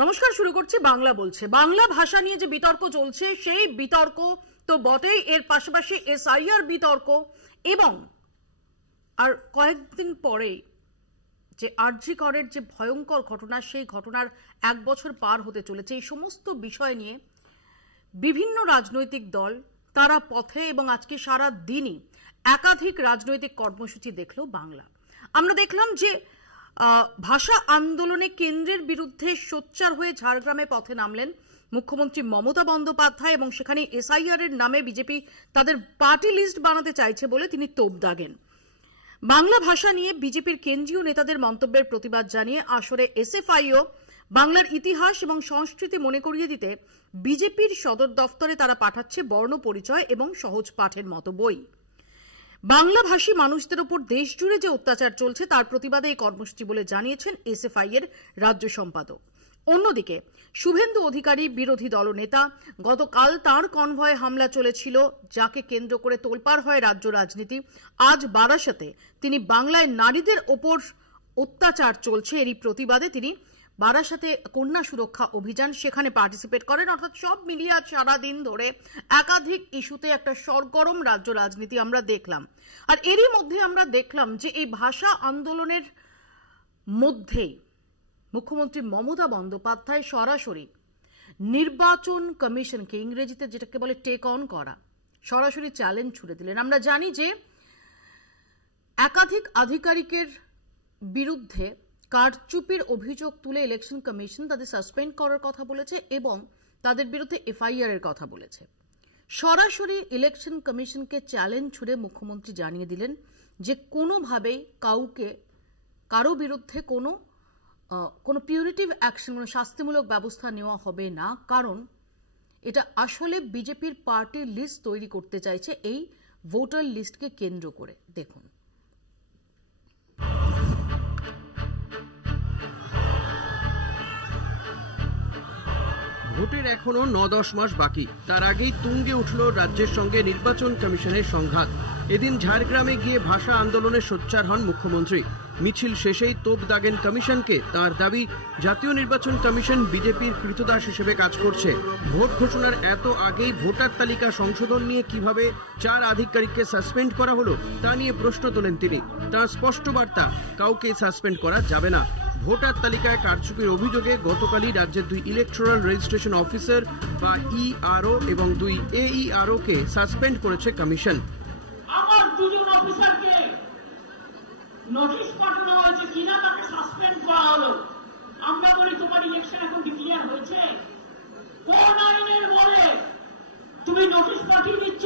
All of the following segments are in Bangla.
নমস্কার, শুরু করছি বাংলা বলছে। বাংলা ভাষা নিয়ে যে বিতর্ক চলছে সেই বিতর্ক তো বটেই, এর পাশাপাশি এসআইআর বিতর্ক এবং আর কয়েকদিন পরেই যে আরজি করের যে ভয়ঙ্কর ঘটনা, সেই ঘটনার 1 বছর পার হতে চলেছে। এই সমস্ত বিষয় নিয়ে বিভিন্ন রাজনৈতিক দল তারা পথে এবং আজকে সারা দিনই একাধিক রাজনৈতিক কর্মসূচি দেখলো বাংলা। আমরা দেখলাম যে ভাষা আন্দোলনে কেন্দ্রের বিরুদ্ধে সোচ্চার হয়ে ঝাড়গ্রামে পথে নামলেন মুখ্যমন্ত্রী মমতা বন্দ্যোপাধ্যায় এবং সেখানে এসআইআর এর নামে বিজেপি তাদের পার্টি লিস্ট বানাতে চাইছে বলে তিনি তোপ দাগেন। বাংলা ভাষা নিয়ে বিজেপির কেন্দ্রীয় নেতাদের মন্তব্যের প্রতিবাদ জানিয়ে আসরে এসএফআইও বাংলার ইতিহাস এবং সংস্কৃতি মনে করিয়ে দিতে বিজেপির সদর দফতরে তারা পাঠাচ্ছে বর্ণ পরিচয় এবং সহজ পাঠের মতো বই। বাংলাভাষী মানুষদের উপর দেশ জুড়ে যে অত্যাচার চলছে তার প্রতিবাদে এই কর্মসূচি বলে জানিয়েছেন এসএফআই এর রাজ্য সম্পাদক। অন্যদিকে শুভেন্দু অধিকারী বিরোধী দলনেতা, গতকাল তার কনভয়ে হামলা চলেছিল যাকে কেন্দ্র করে তোলপাড় হয় রাজ্য রাজনীতি। আজ বারাসাতে তিনি বাংলায় নারীদের ওপর অত্যাচার চলছে এরই প্রতিবাদে তিনি বারাসাতে কন্যা সুরক্ষা অভিযান সেখানে পার্টিসিপেট করেন। অর্থাৎ সব মিলিয়ে আজ সারাদিন ধরে একাধিক ইস্যুতে একটা সরগরম রাজ্য রাজনীতি আমরা দেখলাম। আর এরই মধ্যে আমরা দেখলাম যে এই ভাষা আন্দোলনের মধ্যেই মুখ্যমন্ত্রী মমতা বন্দ্যোপাধ্যায় সরাসরি নির্বাচন কমিশনকে, ইংরেজিতে যেটাকে বলে টেক অন করা, সরাসরি চ্যালেঞ্জ ছুড়ে দিলেন। আমরা জানি যে একাধিক আধিকারিকের বিরুদ্ধে কারচুপির অভিযোগ তুলে ইলেকশন কমিশন তাদের সাসপেন্ড করার কথা বলেছে এবং তাদের বিরুদ্ধে এফআইআর এর কথা বলেছে। সরাসরি ইলেকশন কমিশনকে চ্যালেঞ্জ ছুড়ে মুখ্যমন্ত্রী জানিয়ে দিলেন যে কোনোভাবেই কারো বিরুদ্ধে কোনো পিউরিটিভ অ্যাকশন, কোনো শাস্তিমূলক ব্যবস্থা নেওয়া হবে না, কারণ এটা আসলে বিজেপির পার্টি লিস্ট তৈরি করতে চাইছে এই ভোটার লিস্টকে কেন্দ্র করে। দেখুন, ভোটের এখনো 9-10 মাস বাকি, তার আগেই তুঙ্গে উঠল রাজ্যের সঙ্গে নির্বাচন কমিশনের সংঘাত। এদিন ঝাড়গ্রামে গিয়ে ভাষা আন্দোলনে সোচ্চার হন মুখ্যমন্ত্রী। মিছিল শেষেই তোপ দাগেন কমিশনকে। তার দাবি, জাতীয় নির্বাচন কমিশন বিজেপির কৃতদাস হিসেবে কাজ করছে। ভোট ঘোষণার এত আগেই ভোটার তালিকা সংশোধন নিয়ে কিভাবে 4 আধিকারিককে সাসপেন্ড করা হলো তা নিয়ে প্রশ্ন তোলেন তিনি। তার স্পষ্ট বার্তা, কাউকে সাসপেন্ড করা যাবে না। ভোটার তালিকায় কারচুপির অভিযোগে গতকালই রাজ্যের 2 ইলেকটোরাল রেজিস্ট্রেশন অফিসার বা ইআরও এবং 2 এইআরও কে সাসপেন্ড করেছে কমিশন। আমার 2 জন অফিসারকে নোটিশ পাঠানো হয়েছে কিনা তাকে সাসপেন্ড করা হলো। আমরা বলি তোমার ইলেকশন এখন ডিক্লেয়ার হয়েছে, কোন আইনের বলে তুমি নোটিশ পাঠিয়ে দিচ্ছ,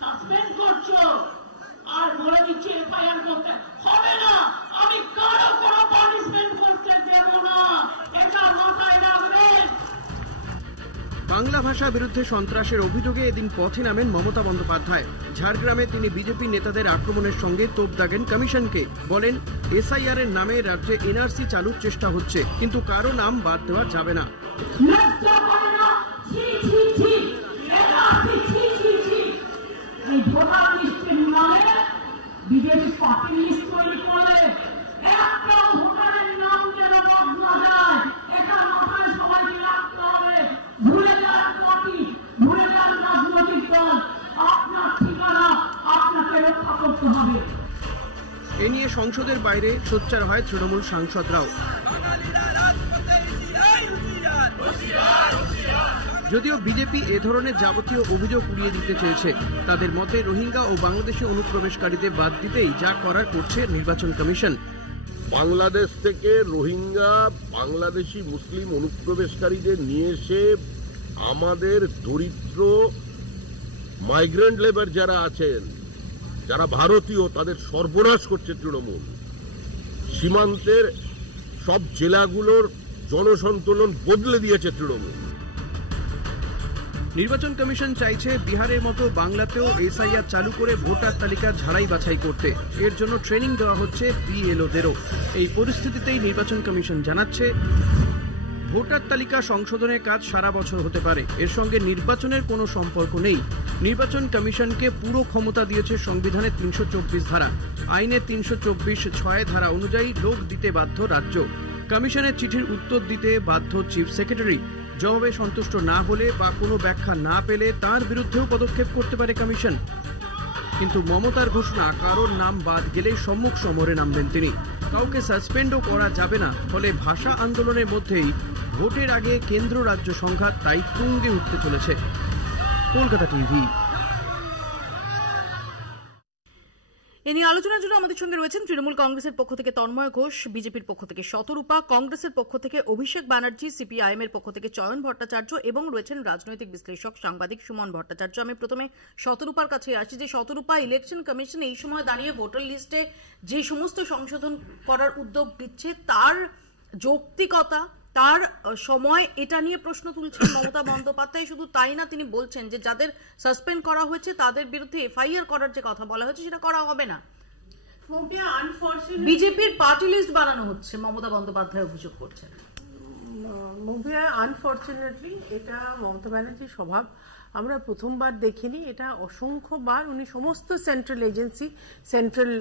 সাসপেন্ড করছো আর বলে দিচ্ছ এফআইআর করতে হবে না? আমি কারো কোনো পানিশমেন্ট করতে দেব না, এটা মাথায় রাখবেন। বাংলা ভাষা বিরুদ্ধে সন্ত্রাসের অভিযোগে এদিন পথে নামেন মমতা বন্দ্যোপাধ্যায়। ঝাড়গ্রামে তিনি বিজেপি নেতাদের আক্রমণের সঙ্গে তোপ দাগেন কমিশনকে। বলেন, এসআইআর এর নামে রাজ্যে এনআরসি চালুর চেষ্টা হচ্ছে, কিন্তু কারো নাম বাদ দেওয়া যাবে না। বিজেপি পার্টি লিস্ট তৈরি করে একটা ভোটারের নাম যেন বাদ না যায়, এটা মাথায় সবাইকে রাখতে হবে। ভুলে যান পার্টি, ভুলে যান রাজনৈতিক দল, আপনার ঠিকানা আপনাকে রক্ষা করতে হবে। এ নিয়ে সংসদের বাইরে সোচ্চার হয় তৃণমূল সাংসদরাও। যদিও বিজেপি এ ধরনের যাবতীয় অভিযোগ উড়িয়ে দিতে চেয়েছে। তাদের মতে রোহিঙ্গা ও বাংলাদেশি অনুপ্রবেশকারীদের বাদ দিতেই যা করার করছে নির্বাচন কমিশন। বাংলাদেশ থেকে রোহিঙ্গা, বাংলাদেশি মুসলিম অনুপ্রবেশকারীদের নিয়ে এসে আমাদের দরিদ্র মাইগ্রেন্ট লেবার যারা আছেন, যারা ভারতীয়, তাদের সর্বনাশ করছে তৃণমূল। সীমান্তের সব জেলাগুলোর জনসন্তুলন বদলে দিয়েছে তৃণমূল। নির্বাচন কমিশন চাইছে বিহারের মতো বাংলাতেও এসআইআর চালু করে ভোটার তালিকা ঝাড়াই বাছাই করতে। এর জন্য ট্রেনিং দেওয়া হচ্ছে বিএলওদেরও। এই পরিস্থিতিতেই নির্বাচন কমিশন জানাচ্ছে, ভোটার তালিকা সংশোধনের কাজ সারা বছর হতে পারে, এর সঙ্গে নির্বাচনের কোনো সম্পর্ক নেই। নির্বাচন কমিশনকে পুরো ক্ষমতা দিয়েছে সংবিধানের 324 ধারা। আইনের 324(6) ধারা অনুযায়ী লোক দিতে বাধ্য রাজ্য। কমিশনের চিঠির উত্তর দিতে বাধ্য চিফ সেক্রেটারি। জবাবে সন্তুষ্ট না হলে বা কোনো ব্যাখ্যা না পেলে তার বিরুদ্ধেও পদক্ষেপ করতে পারে কমিশন। কিন্তু মমতার ঘোষণা, কারোর নাম বাদ গেলে সম্মুখ সমরে নামবেন তিনি। কাউকে সাসপেন্ডও করা যাবে না। ফলে ভাষা আন্দোলনের মধ্যেই ভোটের আগে কেন্দ্র রাজ্য সংঘাত তাই তুঙ্গে উঠতে চলেছে। কলকাতা টিভি। এ নিয়ে আলোচনার জন্য আমাদের সঙ্গে রয়েছেন তৃণমূল কংগ্রেসের পক্ষ থেকে তন্ময় ঘোষ, বিজেপির পক্ষ থেকে শতরূপা, কংগ্রেসের পক্ষ থেকে অভিষেক ব্যানার্জি, সিপিআইএম এর পক্ষ থেকে চয়ন ভট্টাচার্য এবং রয়েছেন রাজনৈতিক বিশ্লেষক সাংবাদিক সুমন ভট্টাচার্য। আমি প্রথমে শতরূপার কাছে আসি যে শতরূপা, ইলেকশন কমিশন এই সময় দাঁড়িয়ে ভোটার লিস্টে যে সমস্ত সংশোধন করার উদ্যোগ দিচ্ছে তার যৌক্তিকতা, তার সময়, এটা নিয়ে প্রশ্ন তুলছেন মমতা বন্দ্যোপাধ্যায়। শুধু তাই না, তিনি বলছেন যে যাদের সাসপেন্ড করা হয়েছে তাদের বিরুদ্ধে এফআইআর করার যে কথা বলা হয়েছে সেটা করা হবে না। বিজেপির পার্টি লিস্ট বানানো হচ্ছে, মমতা বন্দ্যোপাধ্যায় অভিযোগ করছেন। আনফরচুনেটলি এটা মমতা ব্যানার্জির স্বভাব আমরা প্রথমবার দেখিনি। এটা অসংখ্যবার উনি সমস্ত সেন্ট্রাল এজেন্সি, সেন্ট্রাল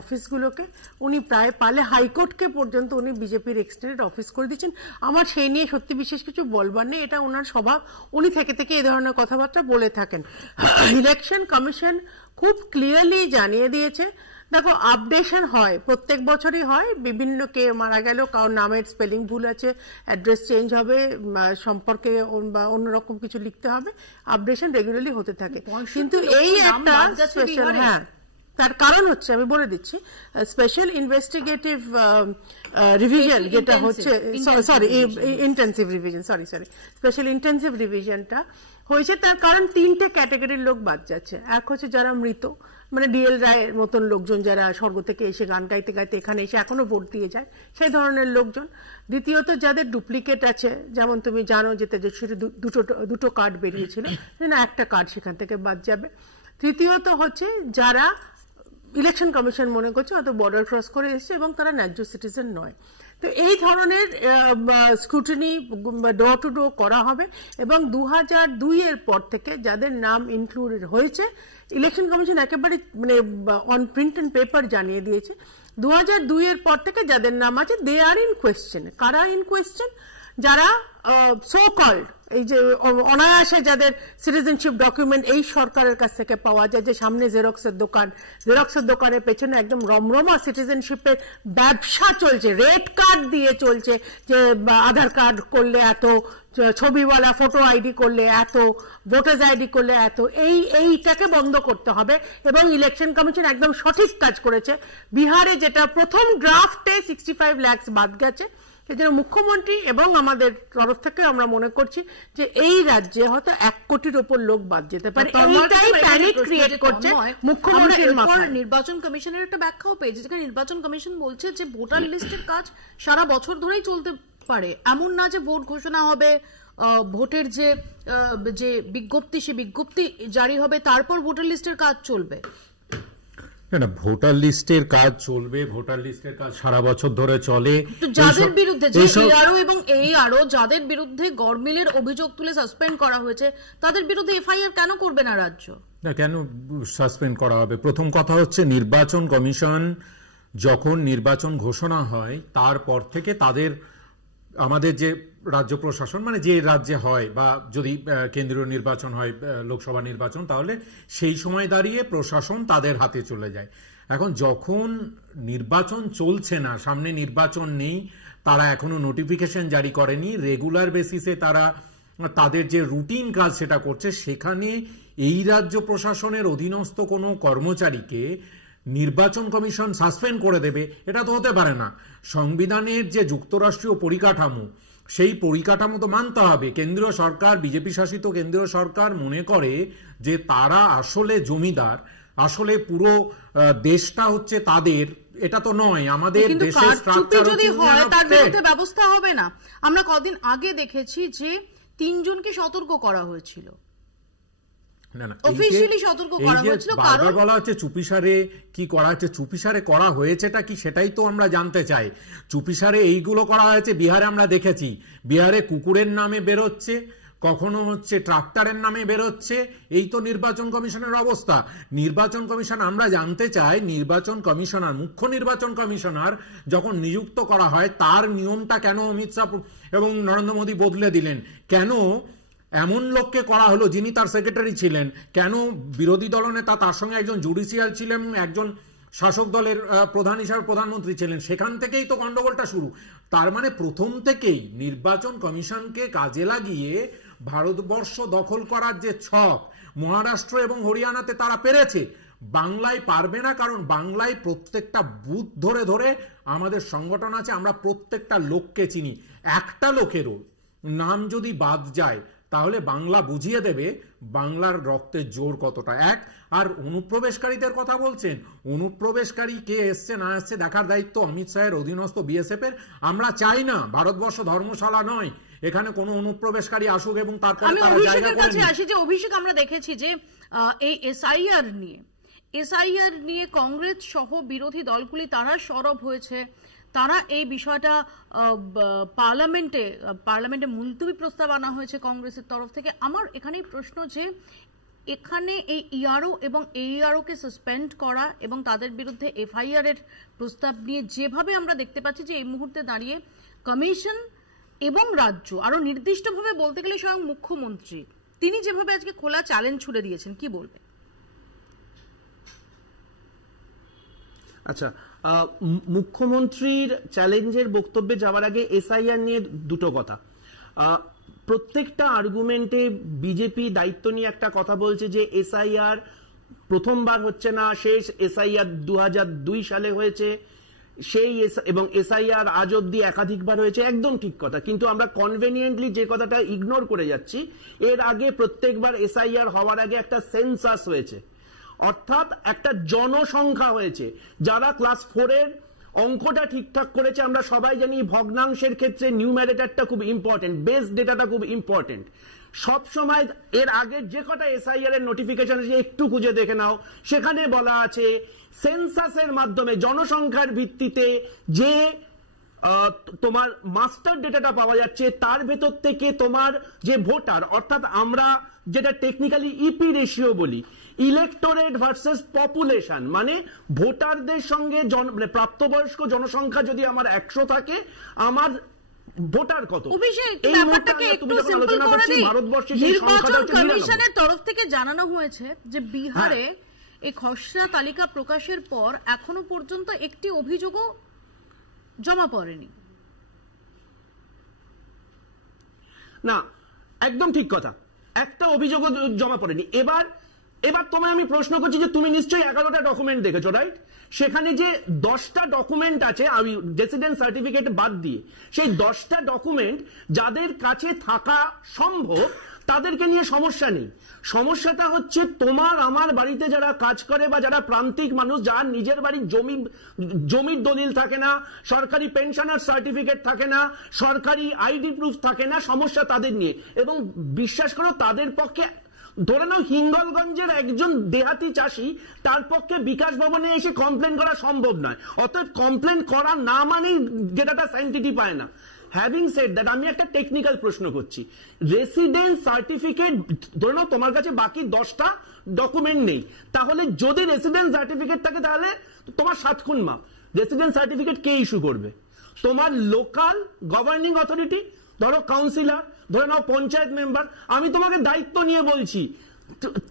অফিসগুলোকে উনি প্রায় পালে হাইকোর্টকে পর্যন্ত উনি বিজেপির এক্সটেন্ডেড অফিস করে দিচ্ছেন। আমার সেই নিয়ে সত্যি বিশেষ কিছু বলবার নেই, এটা ওনার স্বভাব। উনি থেকে এ ধরনের কথাবার্তা বলে থাকেন। ইলেকশন কমিশন খুব ক্লিয়ারলি জানিয়ে দিয়েছে, দেখো আপডেশন হয়, প্রত্যেক বছরই হয়। বিভিন্ন কে মারা গেল, কারোর নামের স্পেলিং ভুল আছে, অ্যাড্রেস চেঞ্জ হবে, সম্পর্কে বা অন্যরকম কিছু লিখতে হবে, আপডেশন রেগুলারলি হতে থাকে। কিন্তু এই একটা স্পেশাল, হ্যাঁ, তার কারণ হচ্ছে আমি বলে দিচ্ছি, স্পেশাল ইনভেস্টিগেটিভ রিভিশন যেটা হচ্ছে, sorry intensive revision, special intensive রিভিশনটা হয়েছে। তার কারণ তিনটে ক্যাটাগরির লোক বাদ যাচ্ছে। এক হচ্ছে যারা মৃত, মানে ডিএল রায়ের মতন লোকজন যারা স্বর্গ থেকে এসে গান গাইতে গাইতে এখানে এসে এখনো ভোট দিয়ে যায়, সেই ধরনের লোকজন। দ্বিতীয়ত যাদের ডুপ্লিকেট আছে, যেমন তুমি জানো যে তেজস্বী দুটো কার্ড বেরিয়েছিল, না একটা কার্ড সেখান থেকে বাদ যাবে। তৃতীয়ত হচ্ছে যারা ইলেকশন কমিশন মনে করছে হয়তো বর্ডার ক্রস করে এসেছে এবং তারা ন্যায্য সিটিজেন নয়। তো এই ধরনের স্ক্রুটিনি ডোর টু ডোর করা হবে এবং 2002 এর পর থেকে যাদের নাম ইনক্লুডেড হয়েছে, ইলেকশন কমিশন একেবারে মানে অন প্রিন্ট এন্ড পেপার জানিয়ে দিয়েছে, 2002 এর পর থেকে যাদের নাম আছে দে আর ইন কোয়েশ্চেন। কারা ইন কোয়েশ্চেন? যারা সো কল্ড এই যে অনায়াসে যাদের সিটিজেনশিপ ডকুমেন্ট এই সরকারের কাছ থেকে পাওয়া যায়, যে সামনে জেরক্সের দোকানের পেছনে একদম রমরমা সিটিজেনশিপের ব্যবসা চলছে, রেড কার্ড দিয়ে চলছে, যে আধার কার্ড করলে এত, ছবিওয়ালা ফটো আইডি করলে এত, ভোটার্স আইডি করলে এত, এইটাকে বন্ধ করতে হবে। এবং ইলেকশন কমিশন একদম সঠিক কাজ করেছে। বিহারে যেটা প্রথম ড্রাফটে 65 লাখ বাদ গেছে, সেজন্য মুখ্যমন্ত্রী এবং আমাদের তরফ থেকে আমরা মনে করছি যে এই রাজ্যে হয়তো 1 কোটির উপর লোক বাদ যেতে পারে। এইটাই প্যানিক ক্রিয়েট করছে মুখ্যমন্ত্রীর মাথায়। নির্বাচন কমিশনের একটা ব্যাখ্যাও পেয়েছে, যেখানে নির্বাচন কমিশন বলছে যে ভোটার লিস্টের কাজ সারা বছর ধরেই চলতে পারে, এমন না যে ভোট ঘোষণা হবে, ভোটের যে বিজ্ঞপ্তি, সে বিজ্ঞপ্তি জারি হবে, তারপর ভোটার লিস্টের কাজ চলবে। না, ভোটার লিস্টের কাজ চলবে, ভোটার লিস্টের কাজ সারা বছর ধরে চলে। যাদের বিরুদ্ধে যাদের বিরুদ্ধে গড়মিলের অভিযোগ তুলে সাসপেন্ড করা হয়েছে, তাদের বিরুদ্ধে এফআইআর কেন করবে না রাজ্য? না, কেন সাসপেন্ড করা হবে? প্রথম কথা হচ্ছে নির্বাচন কমিশন যখন নির্বাচন ঘোষণা হয় তারপর থেকে তাদের, আমাদের যে রাজ্য প্রশাসন, মানে যে রাজ্যে হয় বা যদি কেন্দ্রীয় নির্বাচন হয়, লোকসভা নির্বাচন, তাহলে সেই সময় দাঁড়িয়ে প্রশাসন তাদের হাতে চলে যায়। এখন যখন নির্বাচন চলছে না, সামনে নির্বাচন নেই, তারা এখনো নোটিফিকেশন জারি করেনি, রেগুলার বেসিসে তারা তাদের যে রুটিন কাজ সেটা করছে, সেখানে এই রাজ্য প্রশাসনের অধীনস্থ কোনো কর্মচারীকে নির্বাচন কমিশন সাসপেন্ড করে দেবে, এটা তো হতে পারে না। সংবিধানের যে যুক্তরাষ্ট্রীয় পরিকাঠামো, সেই পরিকাঠামো তো মানতে হবে। কেন্দ্রীয় সরকার, বিজেপি শাসিত কেন্দ্রীয় সরকার মনে করে যে তারা আসলে জমিদার, আসলে পুরো দেশটা হচ্ছে তাদের, এটা তো নয়। আমাদের দেশের স্ট্রাকচার যদি হয় তার বিরুদ্ধে ব্যবস্থা হবে না। আমরা কদিন আগে দেখেছি যে 3 জনকে সতর্ক করা হয়েছিল, অফিশিয়ালি সতর্ক করা হয়েছিল। কারণ বলা হচ্ছে চুপিসারে কি করা হচ্ছে, চুপিসারে করা হয়েছেটা কি সেটাই তো আমরা জানতে চাই। চুপিসারে এইগুলো করা হয়েছে, বিহারে আমরা দেখেছি, বিহারে কুকুরের নামে বেরোচ্ছে, কখনো হচ্ছে ট্রাক্টরের নামে বেরোচ্ছে। এই তো নির্বাচন কমিশনের অবস্থা। নির্বাচন কমিশন, আমরা জানতে চাই নির্বাচন কমিশনার, মুখ্য নির্বাচন কমিশনার যখন নিযুক্ত করা হয় তার নিয়মটা কেন অমিত শাহ এবং নরেন্দ্র মোদী বদলে দিলেন? কেন এমন লোককে করা হলো যিনি তার সেক্রেটারি ছিলেন? কেন বিরোধী দলনেতা তার সঙ্গে একজন জুডিশিয়াল ছিলেন, একজন শাসক দলের প্রধান হিসাবে প্রধানমন্ত্রী ছিলেন? সেখান থেকেই তো গন্ডগোলটা শুরু। তার মানে প্রথম থেকেই নির্বাচন কমিশনকে কাজে লাগিয়ে ভারতবর্ষ দখল করার যে ছক, মহারাষ্ট্র এবং হরিয়ানাতে তারা পেরেছে, বাংলায় পারবে না। কারণ বাংলায় প্রত্যেকটা বুথ ধরে ধরে আমাদের সংগঠন আছে, আমরা প্রত্যেকটা লোককে চিনি। একটা লোকেরও নাম যদি বাদ যায় তাহলে বাংলা বুঝিয়ে দেবে বাংলার রক্তের জোর কতটা। এক, আর অনুপ্রবেশকারীদের কথা বলছেন, অনুপ্রবেশকারী কে এসছে না এসছে দেখার দায়িত্ব অমিত শাহের অধীনস্থ বিএসএফ এর। আমরা চাই না, ভারতবর্ষ ধর্মশালা নয়, এখানে কোনো অনুপ্রবেশকারী আসুক এবং তারপরে তারা জায়গা করে নিক। আসি যে অভিষেক, আমরা দেখেছি যে এই এসআইআর নিয়ে কংগ্রেস সহ বিরোধী দলগুলি তারা সরব হয়েছে, তারা এই বিষয়টা পার্লামেন্টে মুলতবি প্রস্তাব আনা হয়েছে কংগ্রেসের তরফ থেকে। আমার এখানেই প্রশ্ন যে এখানে এই ইআরও এবং এইআরও কে সাসপেন্ড করা এবং তাদের বিরুদ্ধে এফআইআর এর প্রস্তাব নিয়ে যেভাবে আমরা দেখতে পাচ্ছি যে এই মুহূর্তে দাঁড়িয়ে কমিশন এবং রাজ্য, আরো নির্দিষ্টভাবে বলতে গেলে স্বয়ং মুখ্যমন্ত্রী, তিনি যেভাবে আজকে খোলা চ্যালেঞ্জ ছুড়ে দিয়েছেন, কি বলবেন? আচ্ছা, মুখ্যমন্ত্রীর চ্যালেঞ্জের বক্তব্যে যাওয়ার আগে এসআইআর নিয়ে দুটো কথা। প্রত্যেকটা আর্গুমেন্টে বিজেপি দায়িত্ব নিয়ে একটা কথা বলছে যে এসআইআর প্রথমবার হচ্ছে না, শেষ এসআইআর 2002 সালে হয়েছে, সেই এবং এসআইআর আজ অব্দি একাধিকবার হয়েছে। একদম ঠিক কথা, কিন্তু আমরা কনভেনিয়েন্টলি যে কথাটা ইগনোর করে যাচ্ছি, এর আগে প্রত্যেকবার এসআইআর হওয়ার আগে একটা সেন্সাস হয়েছে, অর্থাৎ একটা জনসংখ্যা হয়েছে। যারা ক্লাস 4 এর অঙ্কটা ঠিকঠাক করেছে, আমরা সবাই জানি ভগ্নাংশের ক্ষেত্রে নিউমারেটরটা খুব ইম্পর্টেন্ট, বেস ডেটাটা খুব ইম্পর্টেন্ট। সব সময় এর আগে যে কটা এসআইআর এর নোটিফিকেশন আছে একটু খুঁজে দেখে নাও, সেখানে বলা আছে সেন্সাসের মাধ্যমে জনসংখ্যার ভিত্তিতে যে তোমার মাস্টার ডেটাটা পাওয়া যাচ্ছে, তার ভেতর থেকে তোমার যে ভোটার, অর্থাৎ আমরা যেটা টেকনিক্যালি ইপি রেশিও বলি, ইলেক্টোরেট ভার্সেস পপুলেশন, মানে ভোটারদের সঙ্গে প্রাপ্তবয়স্ক জনসংখ্যা যদি আমার 100 থাকে, আমার ভোটার কত। নির্বাচন কমিশনের তরফ থেকে জানানো হয়েছে যে বিহারে এই খসড়া তালিকা প্রকাশের পর এখনো পর্যন্ত একটি অভিযোগও জমা পড়েনি। না, একদম ঠিক কথা, একটা অভিযোগও জমা পড়েনি। এবার তোমায় আমি প্রশ্ন করছি যে তুমি নিশ্চয়ই 11টা ডকুমেন্ট দেখেছো, রাইট? সেখানে যে 10টা ডকুমেন্ট আছে, আমি রেসিডেন্স সার্টিফিকেট বাদ দিয়ে, সেই 10টা ডকুমেন্ট যাদের কাছে থাকা সম্ভব তাদেরকে নিয়ে সমস্যা নেই। সমস্যাটা হচ্ছে তোমার আমার বাড়িতে যারা কাজ করে বা যারা প্রান্তিক মানুষ, যার নিজের বাড়ির জমির দলিল থাকে না, সরকারি পেনশনার সার্টিফিকেট থাকে না, সরকারি আইডি প্রুফ থাকে না, সমস্যা তাদের নিয়ে। এবং বিশ্বাস করো, তাদের পক্ষে, ধরে নাও হিঙ্গলগঞ্জের একজন দেহাতি চাষি, তার পক্ষে বিকাশ ভবনে এসে কমপ্লেন করা সম্ভব নয়। অতএব কমপ্লেন করা না মানেই ডেটাটা স্যাংটিটি পায় না। হ্যাভিং সেড দ্যাট, আমি একটা টেকনিক্যাল প্রশ্ন করছি। রেসিডেন্স সার্টিফিকেট, ধরে নাও তোমার কাছে বাকি 10টা ডকুমেন্ট নেই, তাহলে যদি রেসিডেন্স সার্টিফিকেট থাকে তাহলে তোমার 7 খুন মাপ। রেসিডেন্স সার্টিফিকেট কে ইস্যু করবে? তোমার লোকাল গভর্নিং অথরিটি, ধরো কাউন্সিলর, ধরে নাও পঞ্চায়েত মেম্বার। আমি তোমাকে দায়িত্ব নিয়ে বলছি,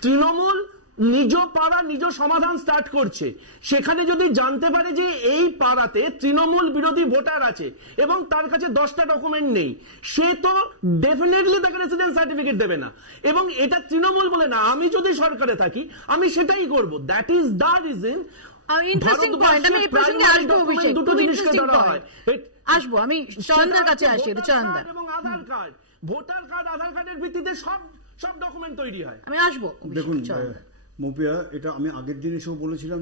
তৃণমূল নিজ পাড়া নিজ সমাধান স্টার্ট করছে, সেখানে যদি জানতে পারে যে এই পাড়াতে তৃণমূল বিরোধী ভোটার আছে এবং তার কাছে 10টা ডকুমেন্ট নেই, সে তো ডেফিনেটলি তাকে রেসিডেন্স সার্টিফিকেট দেবে না। এবং এটা তৃণমূল বলে না, আমি যদি সরকারে থাকি আমি সেটাই করব। That is the reason. Interesting point, আমি এই প্রসঙ্গে আসবো অভিষেক, দুটো জিনিসকে ধরা হয়। আসবো আমি চয়নদার কাছে আসি। চয়নদা, এবং আধার কার্ড, ভোটার কার্ড, আধার কার্ডের ভিত্তিতে সব ডকুমেন্ট তৈরি হয়। আমি আসবো। দেখুন মৌপিয়া, এটা আমি আগের দিন এসেও বলেছিলাম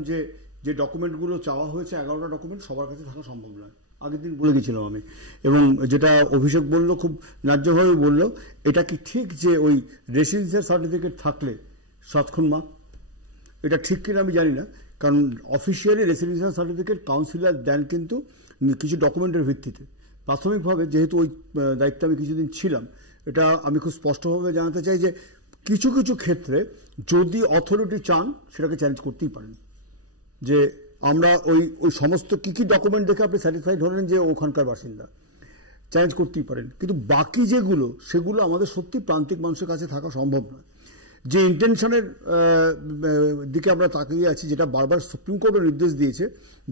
যে ডকুমেন্টগুলো চাওয়া হয়েছে, 11টা ডকুমেন্ট সবার কাছে থাকা সম্ভব নয়, আগের দিন বলে গেছিলাম আমি। এবং যেটা অভিষেক বলল, খুব ন্যায্যভাবে বলল, এটা কি ঠিক যে ওই রেসিডেন্সিয়াল সার্টিফিকেট থাকলে 7 খুন মাপ? এটা ঠিক কিনা আমি জানি না, কারণ অফিসিয়ালি রেসিডেন্সিয়াল সার্টিফিকেট কাউন্সিলর দেন কিন্তু কিছু ডকুমেন্টের ভিত্তিতে। প্রাথমিকভাবে যেহেতু ওই দায়িত্বে আমি কিছুদিন ছিলাম, এটা আমি খুব স্পষ্টভাবে জানাতে চাই যে কিছু কিছু ক্ষেত্রে যদি অথরিটি চান সেটাকে চ্যালেঞ্জ করতেই পারেন, যে আমরা ওই সমস্ত কী কী ডকুমেন্ট দেখে আপনি স্যাটিসফাইড হলেন যে ওখানকার বাসিন্দা, চ্যালেঞ্জ করতেই পারেন। কিন্তু বাকি যেগুলো সেগুলো আমাদের সত্যি প্রান্তিক মানুষের কাছে থাকা সম্ভব নয়। যে ইন্টেনশনের দিকে আমরা তাকিয়ে আছি, যেটা বারবার সুপ্রিম কোর্টের নির্দেশ দিয়েছে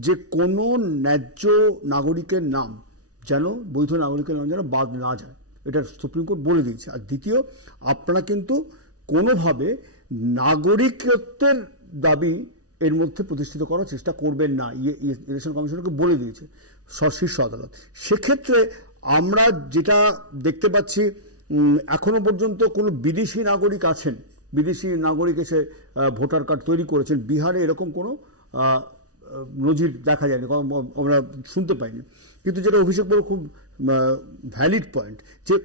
যে কোনো ন্যায্য নাগরিকের নাম যেন, বৈধ নাগরিকের নাম যেন বাদ না যায়, এটা সুপ্রিম কোর্ট বলে দিয়েছে। আর দ্বিতীয়, আপনারা কিন্তু কোনোভাবে নাগরিকত্বের দাবি এর মধ্যে প্রতিষ্ঠিত করার চেষ্টা করবেন না, ইলেকশন কমিশনকে বলে দিয়েছে শীর্ষ আদালত। সেক্ষেত্রে আমরা যেটা দেখতে পাচ্ছি, এখনো পর্যন্ত কোনো বিদেশি নাগরিক আছেন, বিদেশি নাগরিক এসে ভোটার কার্ড তৈরি করেছেন, বিহারে এরকম কোনো নজির দেখা যায়নি, আমরা শুনতে পাইনি। কিন্তু যেটা অভিষেক বলে খুব ভ্যালিড পয়েন্ট, যে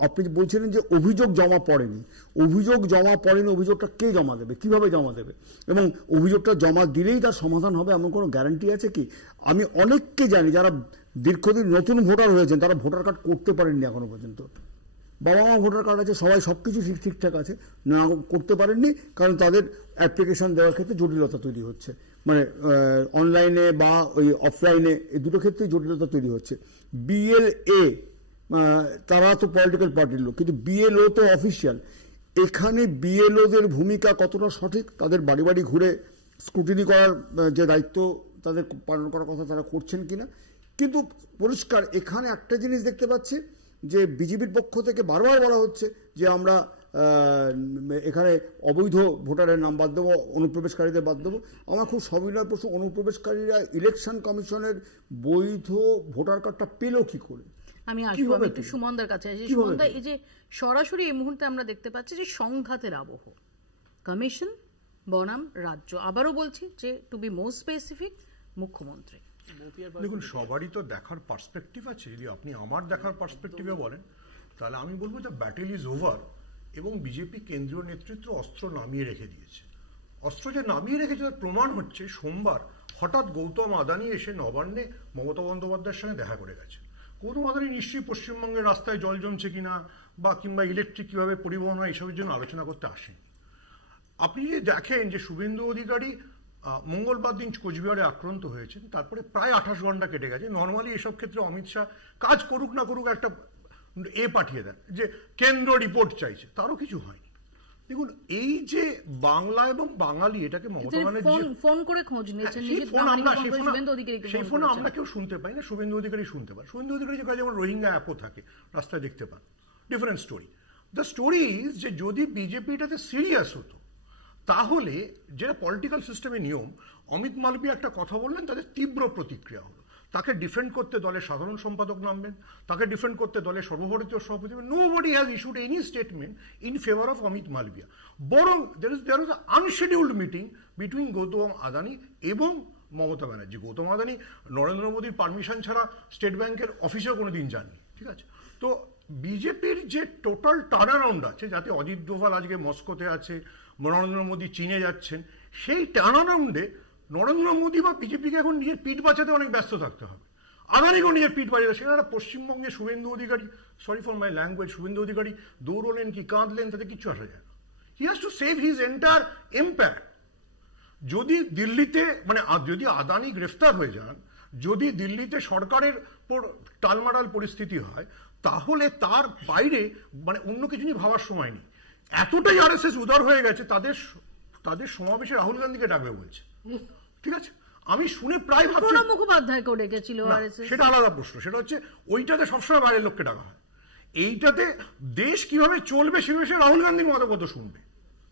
আপনি বলছিলেন যে অভিযোগ জমা পড়েনি, অভিযোগটা কে জমা দেবে, কিভাবে জমা দেবে, এবং অভিযোগটা জমা দিলেই তার সমাধান হবে এমন কোনো গ্যারান্টি আছে কি? আমি অনেককে জানি যারা দীর্ঘদিন নতুন ভোটার হয়েছেন, তারা ভোটার কার্ড করতে পারেননি এখনো পর্যন্ত। বাবা মা ভোটার কার্ড আছে, সবাই সব কিছু ঠিকঠাক আছে, না করতে পারেননি কারণ তাদের অ্যাপ্লিকেশন দেওয়ার ক্ষেত্রে জটিলতা তৈরি হচ্ছে, মানে অনলাইনে বা ওই অফলাইনে এই দুটো ক্ষেত্রেই জটিলতা তৈরি হচ্ছে। BLA তারা তো পলিটিক্যাল পার্টির লোক, কিন্তু BLO তো অফিসিয়াল। এখানে BLOদের ভূমিকা কতটা সঠিক, তাদের বাড়ি বাড়ি ঘুরে স্ক্রুটিনি করার যে দায়িত্ব তাদের পালন করার কথা তারা করছেন কিনা। কিন্তু পরিষ্কার এখানে একটা জিনিস দেখতে পাচ্ছি, যে বিজেপির পক্ষ থেকে বারবার বলা হচ্ছে যে আমরা এখানে অবৈধ ভোটারের নাম বাদ দেবো, অনুপ্রবেশকারীদের বাদ দেবো। আমার খুব সবিনয় প্রশ্ন, অনুপ্রবেশকারীরা ইলেকশন কমিশনের বৈধ ভোটার কার্ডটা পেল কি করে? আমি আসবো, আমি একটু সুমনদার কাছে আসি। সুমনদা, এই যে সরাসরি এই মুহূর্তে আমরা দেখতে পাচ্ছি যে সংঘাতের আবহ, কমিশন বনাম রাজ্য, আবারও বলছি যে টু বি মোর স্পেসিফিক মুখ্যমন্ত্রী। দেখুন, সবারই তো দেখার পার্সপেক্টিভ আছে। যদি আপনি আমার দেখার পার্সপেক্টিভে বলেন, তাহলে আমি বলবো যে ব্যাটেল ইজ ওভার, এবং বিজেপি কেন্দ্রীয় নেতৃত্ব অস্ত্র নামিয়ে রেখে দিয়েছে। অস্ত্র যে নামিয়ে রেখেছে তার প্রমাণ হচ্ছে সোমবার হঠাৎ গৌতম আদানি এসে নবান্নে মমতা বন্দ্যোপাধ্যায়ের সঙ্গে দেখা করে গেছে। গৌতম আদানি নিশ্চয়ই পশ্চিমবঙ্গের রাস্তায় জল জমছে কিনা বা কিংবা ইলেকট্রিক কীভাবে পরিবহন হয় এইসবের জন্য আলোচনা করতে আসেন। আপনি যদি দেখেন যে শুভেন্দু অধিকারী মঙ্গলবার দিন কোচবিহারে আক্রান্ত হয়েছেন, তারপরে প্রায় 28 ঘন্টা কেটে গেছে। নর্মালি এসব ক্ষেত্রে অমিত শাহ কাজ করুক না করুক একটা পাঠিয়ে দেন যে কেন্দ্র রিপোর্ট চাইছে, তারও কিছু হয়নি। দেখুন, এই যে বাংলা এবং বাঙালি, এটাকে মমতা ব্যানার্জি ফোন করে খোঁজ নিয়েছেন, সেই ফোন আমরা কেউ শুনতে পাই না, শুভেন্দু অধিকারী শুনতে পান। শুভেন্দু অধিকারী যেমন রোহিঙ্গা অ্যাপও থাকে, রাস্তায় দেখতে পান, different story. The story is যে যদি বিজেপি এটাতে সিরিয়াস হতো, তাহলে যেটা পলিটিক্যাল সিস্টেমের নিয়ম, অমিত মালবিয়া একটা কথা বললেন, তাদের তীব্র প্রতিক্রিয়া হলো। তাকে ডিফেন্ড করতে দলের সাধারণ সম্পাদক নামবেন, তাকে ডিফেন্ড করতে দলের সর্বভারতীয় সভাপতি। Nobody has issued any statement in favour of Amit Malviya. বরং there is unscheduled meeting between Gautam Adani এবং মমতা ব্যানার্জি। গৌতম আদানি নরেন্দ্র মোদীর পারমিশন ছাড়া স্টেট ব্যাংকের অফিসেও কোনোদিন যাননি, ঠিক আছে? তো বিজেপির যে টোটাল টার্নারাউন্ড আছে, যাতে অজিত ডোভাল আজকে মস্কোতে আছে, নরেন্দ্র মোদী চীনে যাচ্ছেন, সেই টার্নারাউন্ডে নরেন্দ্র মোদী বা বিজেপিকে এখন নিজের পিঠ বাঁচাতে অনেক ব্যস্ত থাকতে হবে। আদানিকেও নিজের পিঠ বাঁচাতে, সেখানে পশ্চিমবঙ্গে Suvendu Adhikari, sorry for my language, Suvendu Adhikari দৌড়লেন কি কাঁদলেন তাতে কিচ্ছু আসা যায় না। He has to save his entire empire. যদি দিল্লিতে যদি আদানি গ্রেফতার হয়ে যান, যদি দিল্লিতে সরকারের টালমাটাল পরিস্থিতি হয়, তাহলে তার বাইরে অন্য কিছু নিয়ে ভাবার সময় নেই। এতটাই আরএসএস উদার হয়ে গেছে, তাদের সমাবেশে রাহুল গান্ধীকে ডাকবে বলছে, ঠিক আছে? আমি শুনে প্রায় ভাবছি মুখোপাধ্যায়কেও ডেকেছিল আরএসএস, সেটা আলাদা প্রশ্ন। সেটা হচ্ছে ওইটাতে সবসময় বাইরের লোককে ডাকা হয়, এইটাতে দেশ কিভাবে চলবে সে বিষয়ে রাহুল গান্ধীর মতামত শুনবে,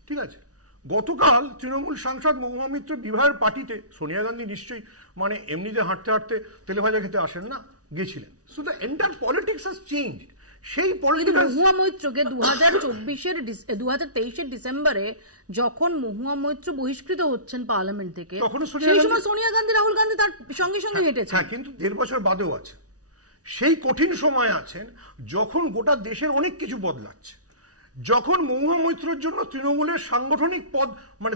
ঠিক আছে? গতকাল তৃণমূল সাংসদ মহুয়া মিত্র বিবাহের পার্টিতে সোনিয়া গান্ধী নিশ্চয়ই এমনিতে হাঁটতে হাঁটতে তেলেভাজা খেতে আসেন না, গেছিলেন। So the entire politics has changed. সেই মহুয়া মৈত্রকে 2023 ডিসেম্বরে যখন মহুয়া মৈত্র বহিষ্কৃত হচ্ছেন পার্লামেন্ট থেকে, সেই সময় সোনিয়া গান্ধী রাহুল গান্ধী তার সঙ্গে সঙ্গে হেঁটেছে। হ্যাঁ, কিন্তু 1.5 বছর বাদেও আছে, সেই কঠিন সময় আছেন যখন গোটা দেশের অনেক কিছু বদলাচ্ছে, যখন মহুয়া মৈত্রের জন্য তৃণমূলের সাংগঠনিক পদ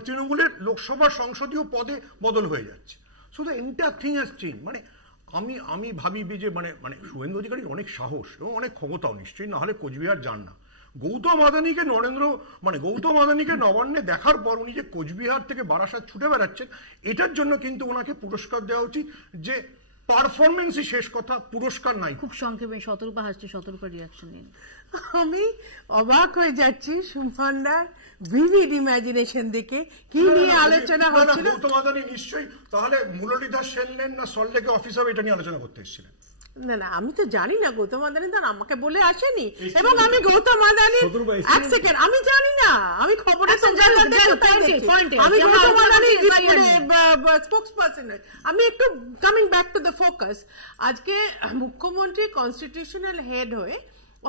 তৃণমূলের লোকসভা সংসদীয় পদে বদল হয়ে যাচ্ছে। So the entire thing has change. আমি ভাবি যে মানে শুভেন্দু অধিকারীর অনেক সাহস এবং অনেক ক্ষমতাও নিশ্চয়ই, না হলে কোচবিহার যান না। গৌতম আদানিকে গৌতম আদানিকে নবান্নে দেখার পর উনি যে কোচবিহার থেকে বারাসাত ছুটে বেড়াচ্ছেন, এটার জন্য কিন্তু ওনাকে পুরস্কার দেওয়া উচিত যে পারফরমেন্সই শেষ কথা, পুরস্কার নাই। খুব সংক্ষেপে শতরূপা হাসছে, শতরূপা রিয়াকশন নিন। আমি অবাক হয়ে যাচ্ছি সুমনদার ভিভিড ইমাজিনেশন দেখে কি নিয়ে আলোচনা হচ্ছিল। গৌতম আদানি নিশ্চয়ই তাহলে মুরলীধর সেন নেন না সল্টলেকে অফিস হবে এটা নিয়ে আলোচনা করতে এসেছিলেন। না আমি তো জানি না গৌতম আদানি, তার আমাকে বলে আসেনি, এবং আমি গৌতম আদানি এক সেকেন্ড আমি জানি না, আমি খবরে আমি গৌতম আদানি স্পোক্সপারসন। আমি একটু coming back to the focus, আজকে মুখ্যমন্ত্রী কনস্টিটিউশনাল হেড হয়ে,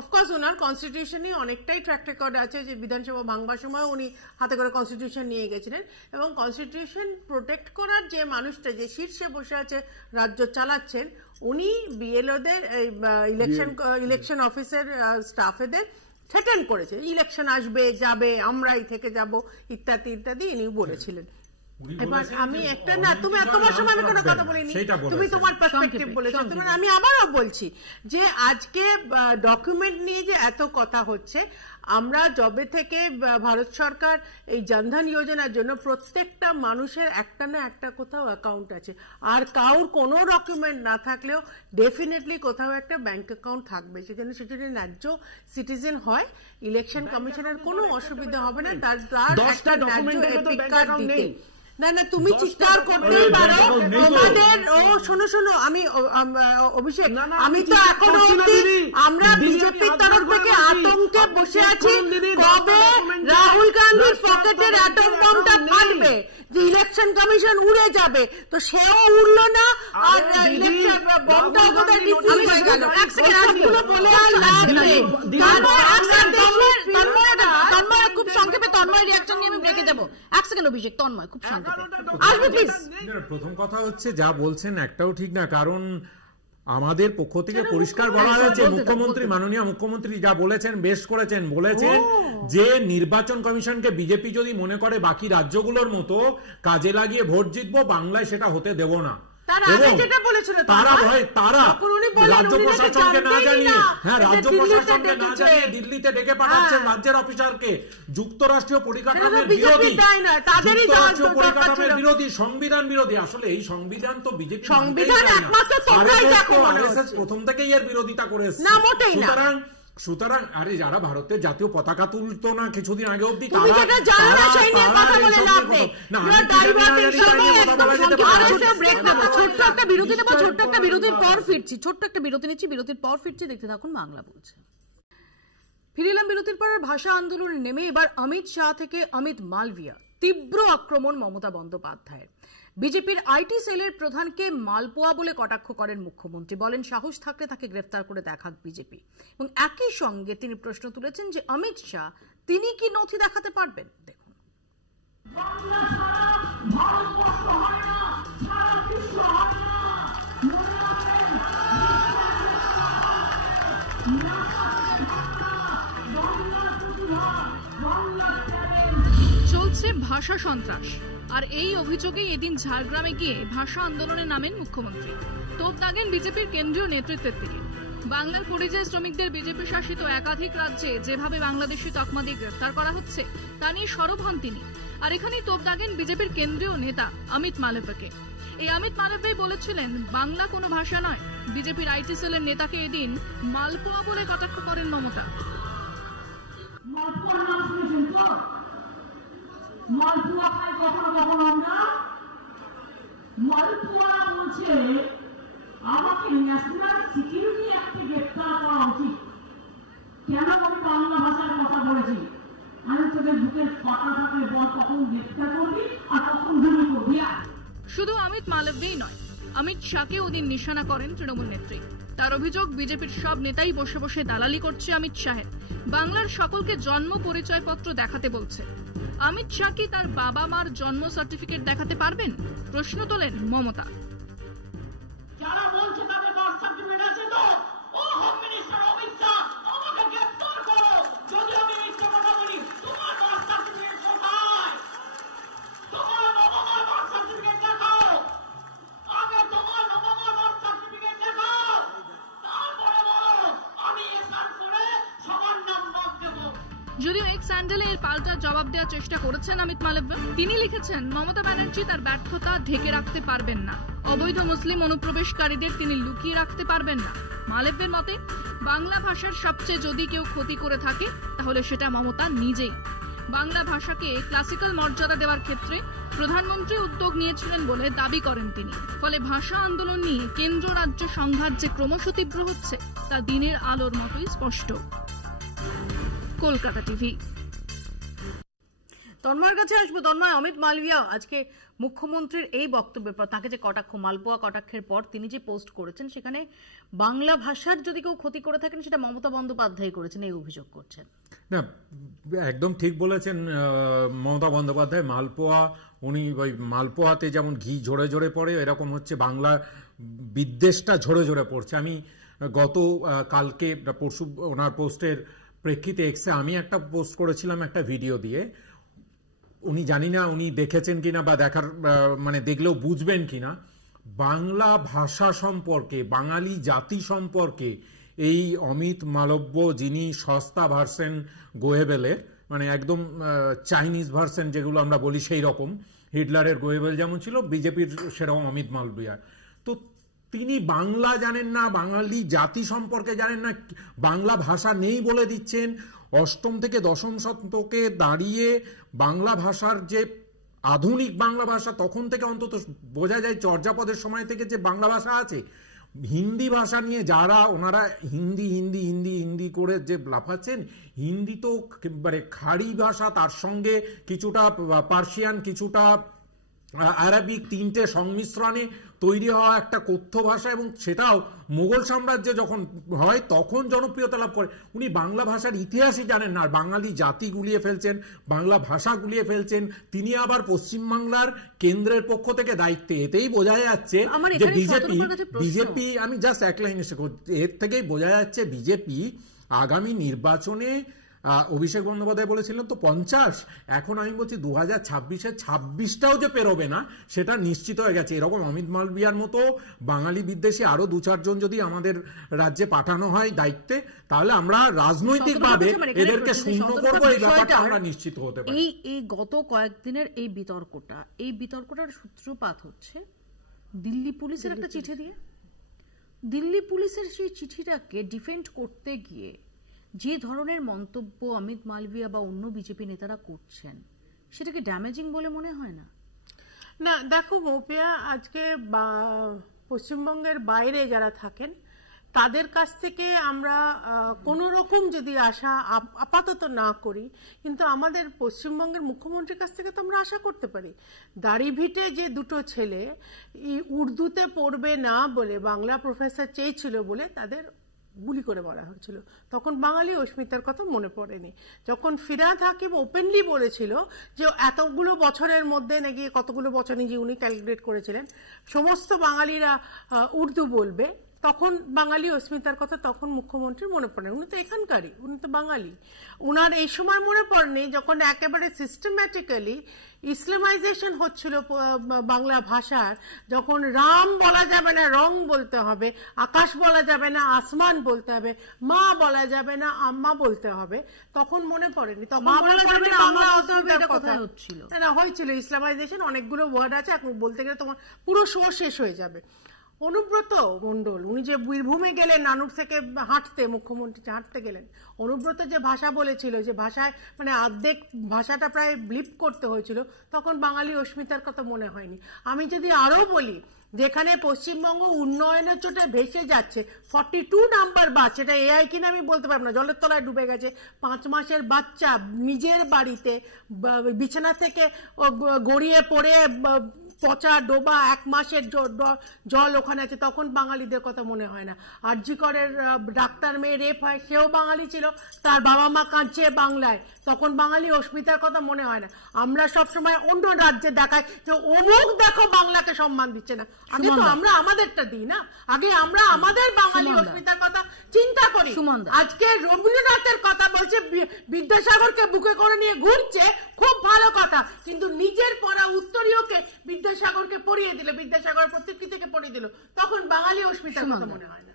অফকোর্স ওনার কনস্টিটিউশনই অনেকটাই ট্র্যাক রেকর্ড আছে, যে বিধানসভা ভাঙবার সময় উনি হাতে করে কনস্টিটিউশন নিয়ে গেছিলেন, এবং কনস্টিটিউশন প্রোটেক্ট করার যে মানুষটা যে শীর্ষে বসে আছে রাজ্য চালাচ্ছেন, উনি বিএলওদের ইলেকশন অফিসের স্টাফেদের থ্রেটেন করেছে, ইলেকশন আসবে যাবে আমরাই থেকে যাব ইত্যাদি ইত্যাদি ইনি বলেছিলেন। এবার আমি একটা না, তুমি তোমার সময় আমি কোনো কথা বলিনি, তুমি তোমার পার্সপেক্টিভ বলেছো, আমি আবারও বলছি যে আজকে ডকুমেন্ট নিয়ে যে এত কথা হচ্ছে, আমরা যবে থেকে ভারত সরকার এই জনধন যোজনার জন্য প্রত্যেকটা মানুষের একটা না একটা কোথাও অ্যাকাউন্ট আছে, আর কারোর কোনো ডকুমেন্ট না থাকলেও ডেফিনেটলি কোথাও একটা ব্যাংক অ্যাকাউন্ট থাকবে, সেজন্য ন্যায্য সিটিজেন হয়, ইলেকশন কমিশনের কোনো অসুবিধা হবে না তার একটা ন্যায্য এপিক কার্ড দিতে। না না, তুমি চিৎকার করতেই পারো তোমাদের। শোনো আমি অভিষেক, আমি তো এখনো অবধি আমরা বিজেপির তরফ থেকে আতঙ্কে বসে আছি কবে রাহুল গান্ধীর পকেটের অ্যাটম বমটা ফাটবে, যে ইলেকশন কমিশন উড়ে যাবে, তো সেও উড়লো না, আর ইলেকশন বমটা কোথায় ডিফিউজ হয়ে গেল। এক সেকেন্ড বলে আর লাভ নেই। খুব সংক্ষেপে তন্ময়ের রিঅ্যাকশন নিয়ে আমি ব্রেকে যাব। এক সেকেন্ড অভিষেক, তন্ময় খুব সংক্ষেপে আসবে প্লিজ। প্রথম কথা হচ্ছে যা বলছেন একটাও ঠিক না, কারণ আমাদের পক্ষ থেকে পরিষ্কার বলা হয়েছে, মুখ্যমন্ত্রী মাননীয় মুখ্যমন্ত্রী যা বলেছেন বেশ করেছেন, বলেছেন যে নির্বাচন কমিশনকে বিজেপি যদি মনে করে বাকি রাজ্যগুলোর মতো কাজে লাগিয়ে ভোট জিতবো, বাংলায় সেটা হতে দেব না। রাজ্য প্রশাসনকে না জানিয়ে দিল্লিতে ডেকে পাঠাচ্ছেন রাজ্যের অফিসারকে, যুক্তরাষ্ট্রীয় পরিকাঠামোর বিরোধী, যুক্তরাষ্ট্রীয় পরিকাঠামোর বিরোধী, সংবিধান বিরোধী। আসলে এই সংবিধান তো বিজেপি প্রথম থেকেই এর বিরোধিতা করে এসেছে। সুতরাং আরে যারা ভারতের জাতীয় পতাকা তুলতো না কিছুদিন আগে অব্দি, ছোট্ট একটা বিরতি নেবো, ছোট্ট একটা বিরতির পর ফিরছি, বিরতির পর ফিরছি, দেখতে থাকুন বাংলা বলছে। ফিরিলাম বিরতির পর। ভাষা আন্দোলনে নেমে এবার অমিত শাহ থেকে অমিত মালভিয়া, তীব্র আক্রমণ মমতা বন্দ্যোপাধ্যায়ের। বিজেপির আইটি সেলের প্রধানকে মালপোয়া বলে কটাক্ষ করেন মুখ্যমন্ত্রী, বলেন সাহস থাকলে তাকে গ্রেফতার করে দেখাক বিজেপি, এবং একই সঙ্গে তিনি প্রশ্ন তুলেছেন যে অমিত শাহ তিনি কি নথি দেখাতে পারবেন। দেখুন, চলছে ভাষা সন্ত্রাস, আর এই অভিযোগেই এদিন ঝাড়গ্রামে গিয়ে ভাষা আন্দোলনে নামেন মুখ্যমন্ত্রী। তোপ দাগেন বিজেপির কেন্দ্রীয় নেতৃত্বের দিকে। বাংলার পরিযায়ী শ্রমিকদের বিজেপি শাসিত একাধিক রাজ্যে যেভাবে বাংলাদেশি তকমা দিয়ে গ্রেফতার করা হচ্ছে তা নিয়ে সরব হন তিনি। আর এখানেই তোপ দাগেন বিজেপির কেন্দ্রীয় নেতা অমিত মালভিয়াকে। এই অমিত মালভিয়া বলেছিলেন বাংলা কোনো ভাষা নয়। বিজেপির আইটি সেলের নেতাকে এদিন মালপোয়া বলে কটাক্ষ করেন মমতা। মালপোয়া খাই কখনো কখনো আমরা, মালপোয়া বলছে আমাকে ন্যাশনাল সিকিউরিটি অ্যাক্টে গ্রেপ্তার করা উচিত। কেন আমি বাংলা ভাষার কথা বলেছি? আমি তোদের বুকের পাতা থাকলে বল কখন গ্রেপ্তার করবি আর কখন গুলি করবি। শুধু অমিত মালভিয়াই নয়, অমিত শাহকে ওদিন নিশানা করেন তৃণমূল নেত্রী। তার অভিযোগ বিজেপির সব নেতাই বসে বসে দালালি করছে অমিত শাহের, বাংলার সকলকে জন্ম পরিচয়পত্র দেখাতে বলছে। অমিত শাহ কি তার বাবা মার জন্ম সার্টিফিকেট দেখাতে পারবেন? প্রশ্ন তোলেন মমতা। যারা বলছে তাদের বার্থ সার্টিফিকেট আছে তো? ও হোম মিনিস্টার অমিত শাহ, আমাকে গ্রেফতার করো যদি আমি মিথ্যা কথা বলি। তোমার বার্থ সার্টিফিকেট কোথায়? তোমার বাবা মার বার্থ সার্টিফিকেট দেখাও। আগে তোমার বাবা মার বার্থ সার্টিফিকেট যদিও এক্স স্যান্ডেলে এর পাল্টা জবাব দেওয়ার চেষ্টা করেছেন অমিত মালব্য। তিনি লিখেছেন, মমতা ব্যানার্জি তার ব্যর্থতা ঢেকে রাখতে পারবেন না, অবৈধ মুসলিম অনুপ্রবেশকারীদের তিনি লুকিয়ে রাখতে পারবেন না। মালব্যের মতে, বাংলা ভাষার সবচেয়ে যদি কেউ ক্ষতি করে থাকে তাহলে সেটা মমতা নিজেই। বাংলা ভাষাকে ক্লাসিক্যাল মর্যাদা দেওয়ার ক্ষেত্রে প্রধানমন্ত্রী উদ্যোগ নিয়েছিলেন বলে দাবি করেন তিনি। ফলে ভাষা আন্দোলন নিয়ে কেন্দ্র রাজ্য সংঘাত যে ক্রমশ তীব্র হচ্ছে তা দিনের আলোর মতোই স্পষ্ট। কলকাতা টিভি। তন্ময়ের কাছে আসবো। তন্ময়, অমিত মালভিয়া আজকে মুখ্যমন্ত্রীর এই বক্তব্যের পর, তাকে যে কটাক্ষ, মালপোয়া কটাক্ষের পর তিনি যে পোস্ট করেছেন, সেখানে বাংলা ভাষার যদি কেউ ক্ষতি করে থাকেন সেটা মমতা বন্দ্যোপাধ্যায় করেছেন, এই অভিযোগ করছেন। না, একদম ঠিক বলেছেন মমতা বন্দ্যোপাধ্যায়। মালপোয়া, উনি ওই মালপোয়াতে যেমন ঘি ঝরে ঝরে পড়ে, এরকম হচ্ছে বাংলা বিদ্বেষটা ঝরে ঝরে পড়ছে। আমি গত কালকে পরশু ওনার পোস্টের প্রেক্ষিতে এক্সে আমি একটা পোস্ট করেছিলাম একটা ভিডিও দিয়ে। উনি জানি না উনি দেখেছেন কিনা বা দেখার মানে দেখলেও বুঝবেন কিনা, বাংলা ভাষা সম্পর্কে, বাঙালি জাতি সম্পর্কে এই অমিত মালব্য, যিনি সস্তা ভার্সন গোয়েবেলের, মানে একদম চাইনিজ ভার্সন যেগুলো আমরা বলি সেই রকম, হিটলারের গোয়েবেল যেমন ছিল, বিজেপির সেরকম অমিত মালবিয়া, তো তিনি বাংলা জানেন না, বাঙালি জাতি সম্পর্কে জানেন না, বাংলা ভাষা নেই বলে দিচ্ছেন। অষ্টম থেকে দশম শতকে দাঁড়িয়ে বাংলা ভাষার যে আধুনিক বাংলা ভাষা, তখন থেকে অন্তত বোঝা যায় চর্যাপদের সময় থেকে যে বাংলা ভাষা আছে। হিন্দি ভাষা নিয়ে যারা ওনারা হিন্দি হিন্দি হিন্দি হিন্দি করে যে লাফাচ্ছেন, হিন্দি তো একেবারে খাড়ি ভাষা, তার সঙ্গে কিছুটা পার্সিয়ান, কিছুটা আরবিক, তিনটে সংমিশ্রণে তৈরি হওয়া একটা কথ্য ভাষা, এবং সেটাও মুঘল সাম্রাজ্যে যখন হয় তখন জনপ্রিয়তা লাভ করে। উনি বাংলা ভাষার ইতিহাসই জানেন না, আর বাঙালি জাতি গুলিয়ে ফেলছেন, বাংলা ভাষা গুলিয়ে ফেলছেন। তিনি আবার পশ্চিমবাংলার কেন্দ্রের পক্ষ থেকে দায়িত্বে। এতেই বোঝা যাচ্ছে যে বিজেপি আমি জাস্ট এক লাইনে এর থেকেই বোঝা যাচ্ছে বিজেপি আগামী নির্বাচনে, অভিষেক বন্দ্যোপাধ্যায় বলেছিলেন তো 50, এখন আমি বলছি 2026-এ 26টাও যে পেরোবে না সেটা নিশ্চিত হয়ে গেছে। এরকম অমিত মালভিয়ার মতো বাঙালি বিদ্বেষী আরো 2-4 জন যদি আমাদের রাজ্যে পাঠানো হয় দায়িত্বে, তাহলে আমরা রাজনৈতিকভাবে এদেরকে শূন্য করব, এই ব্যাপারটা আমরা নিশ্চিত হতে পারি। এই গত কয়েকদিনের এই বিতর্কটার সূত্রপাত হচ্ছে দিল্লি পুলিশের একটা চিঠি দিয়ে। দিল্লি পুলিশের সেই চিঠিটাকে ডিফেন্ড করতে গিয়ে যে ধরনের মন্তব্য অমিত মালভিয়া বা অন্য বিজেপি নেতারা করছেন, সেটাকে ড্যামেজিং বলে মনে হয় না? না, দেখো মৌপিয়া, আজকে পশ্চিমবঙ্গের বাইরে যারা থাকেন তাদের কাছ থেকে আমরা কোনো রকম যদি আশা আপাতত না করি, কিন্তু আমাদের পশ্চিমবঙ্গের মুখ্যমন্ত্রীর কাছ থেকে তো আমরা আশা করতে পারি। দাড়িভিটে যে দুটো ছেলে উর্দুতে পড়বে না বলে বাংলা প্রফেসর চেয়েছিল বলে তাদের গুলি করে মারা হয়েছিল, তখন বাঙালি অস্মিতার কথা মনে পড়েনি। যখন ফিরহাদ হাকিম ওপেনলি বলেছিল যে এতগুলো বছরের মধ্যে নাকি কতগুলো বছর নিজে উনি ক্যালকুলেট করেছিলেন সমস্ত বাঙালিরা উর্দু বলবে, তখন বাঙালি অস্মিতার কথা তখন মুখ্যমন্ত্রীর মনে পড়ে। উনি তো এখানকারই, উনি তো বাঙালি। উনার এই সময় মনে পড়েনি যখন একেবারে সিস্টেম্যাটিক্যালি ইসলামাইজেশন হচ্ছিল বাংলা ভাষার, যখন রাম বলা যাবে না রং বলতে হবে, আকাশ বলা যাবে না আসমান বলতে হবে, মা বলা যাবে না আম্মা বলতে হবে, তখন মনে পড়েনি। তখন হয়েছিল ইসলামাইজেশন, অনেকগুলো ওয়ার্ড আছে, এখন বলতে গেলে তোমার পুরো শো শেষ হয়ে যাবে। অনুব্রত মণ্ডল, উনি যে বীরভূমে গেলেন নানুর থেকে হাঁটতে, মুখ্যমন্ত্রী হাঁটতে গেলেন, অনুব্রত যে ভাষা বলেছিল, যে ভাষায় মানে অর্ধেক ভাষাটা প্রায় ব্লিপ করতে হয়েছিল, তখন বাঙালি অস্মিতার কথা মনে হয়নি। আমি যদি আরো বলি, যেখানে পশ্চিমবঙ্গ উন্নয়নের চোটে ভেসে যাচ্ছে, 42 নাম্বার বাস, সেটা এআই কিনা আমি বলতে পারবো না, জলের তলায় ডুবে গেছে, 5 মাসের বাচ্চা নিজের বাড়িতে বিছানা থেকে গড়িয়ে পড়ে পচা ডোবা 1 মাসের জল ওখানে আছে, তখন বাঙালিদের কথা মনে হয় না। আরজি করের ডাক্তার মেয়ে রেপ হয়, সেও বাঙালি ছিল, তার বাবা মা কাঁদছে বাংলায়, তখন বাঙালি অস্মিতার কথা মনে হয় না। আমরা সবসময় অন্য রাজ্যে দেখাই যে অমুক দেখো বাংলাকে সম্মান দিচ্ছে না, আগে তো আমরা আমাদেরটা দিই না, আগে আমরা আমাদের বাঙালি অস্মিতার কথা চিন্তা করি। আজকে রবীন্দ্রনাথের কথা বলছে, বিদ্যাসাগরকে বুকে করে নিয়ে ঘুরছে, খুব ভালো কথা, কিন্তু নিজের পড়া উত্তরীয়কে বিদ্যাসাগরকে পড়িয়ে দিল, বিদ্যাসাগর প্রতিকৃতিকে পড়িয়ে দিল, তখন বাঙালি অস্মিতার কথা মনে হয় না।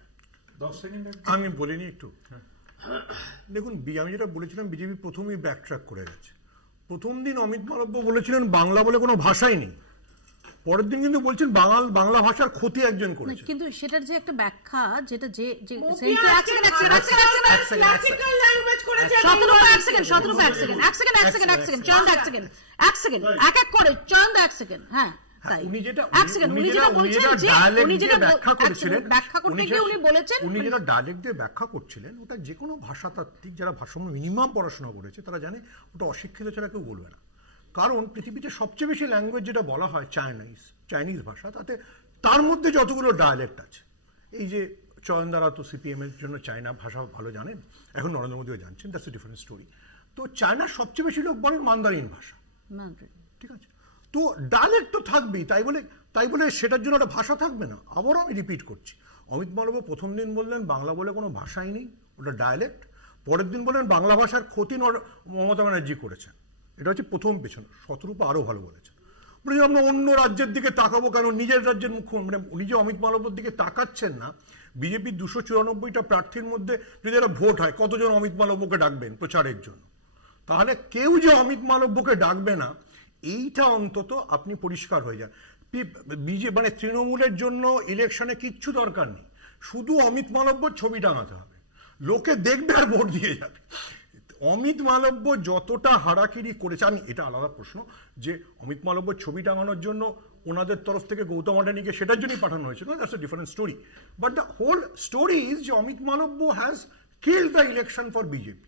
10 সেকেন্ড আমি বলিনি একটু। দেখুন, আমি যেটা বলেছিলাম, বিজেপি প্রথমেই ব্যাকট্র্যাক করে গেছে। প্রথম দিন অমিত মালব্য বলেছিলেন বাংলা বলে কোনো ভাষাই নেই, পরের দিন কিন্তু বলছেন বাংলা ভাষার ক্ষতি একজন করেছে। কিন্তু সেটার যে একটা ব্যাখ্যা, যেটা যে ব্যাখ্যা করছিলেন ওটা যে কোনো ভাষাতাত্ত্বিক যারা মিনিমাম পড়াশোনা করেছে তারা জানে ওটা অশিক্ষিত ছাড়া কেউ বলবে না। কারণ পৃথিবীতে সবচেয়ে বেশি ল্যাঙ্গুয়েজ যেটা বলা হয় চাইনিজ ভাষা, তাতে তার মধ্যে যতগুলো ডায়ালেক্ট আছে, এই যে চয়নদারা তো সিপিএম এর জন্য চায়না ভাষা ভালো জানেন, এখন নরেন্দ্র মোদীও জানছেন, দ্যাটস এ ডিফারেন্ট স্টোরি। তো চায়নার সবচেয়ে বেশি লোক বলেন মান্দারিন ভাষা, ঠিক আছে? তো ডায়ালেক্ট তো থাকবেই, তাই বলে সেটার জন্য একটা ভাষা থাকবে না। আবারও আমি রিপিট করছি, অমিত মালব্য প্রথম দিন বললেন বাংলা বলে কোনো ভাষাই নেই, ওটা ডায়ালেক্ট। পরের দিন বললেন বাংলা ভাষার ক্ষতি মমতা ব্যানার্জি করেছেন। এটা হচ্ছে প্রথম পেছনে। শতরূপা আরো ভালো বলেছেন, আমরা অন্য রাজ্যের দিকে তাকাবো কেন? নিজের রাজ্যের মুখ্যমন্ত্রী নিজে অমিত মালব্যর দিকে তাকাচ্ছেন না। বিজেপির 294টা প্রার্থীর মধ্যে যদি একটা ভোট হয়, কতজন অমিত মালব্যকে ডাকবেন প্রচারের জন্য? তাহলে কেউ যে অমিত মালব্যকে ডাকবে না, এইটা অন্তত আপনি পরিষ্কার হয়ে যান। তৃণমূলের জন্য ইলেকশনে কিচ্ছু দরকার নেই, শুধু অমিত মালব্যর ছবি টাঙাতে হবে, লোকে দেখবে আর ভোট দিয়ে যাবে। অমিত মালব্য যতটা হারাকিরি করেছে, আমি এটা আলাদা প্রশ্ন যে অমিত মালব্যর ছবি টাঙানোর জন্য ওনাদের তরফ থেকে গৌতম আডানিকে সেটার জন্যই পাঠানো হয়েছিল, that's a different story. But the whole story is যে Amit Malviya has killed the election for BJP.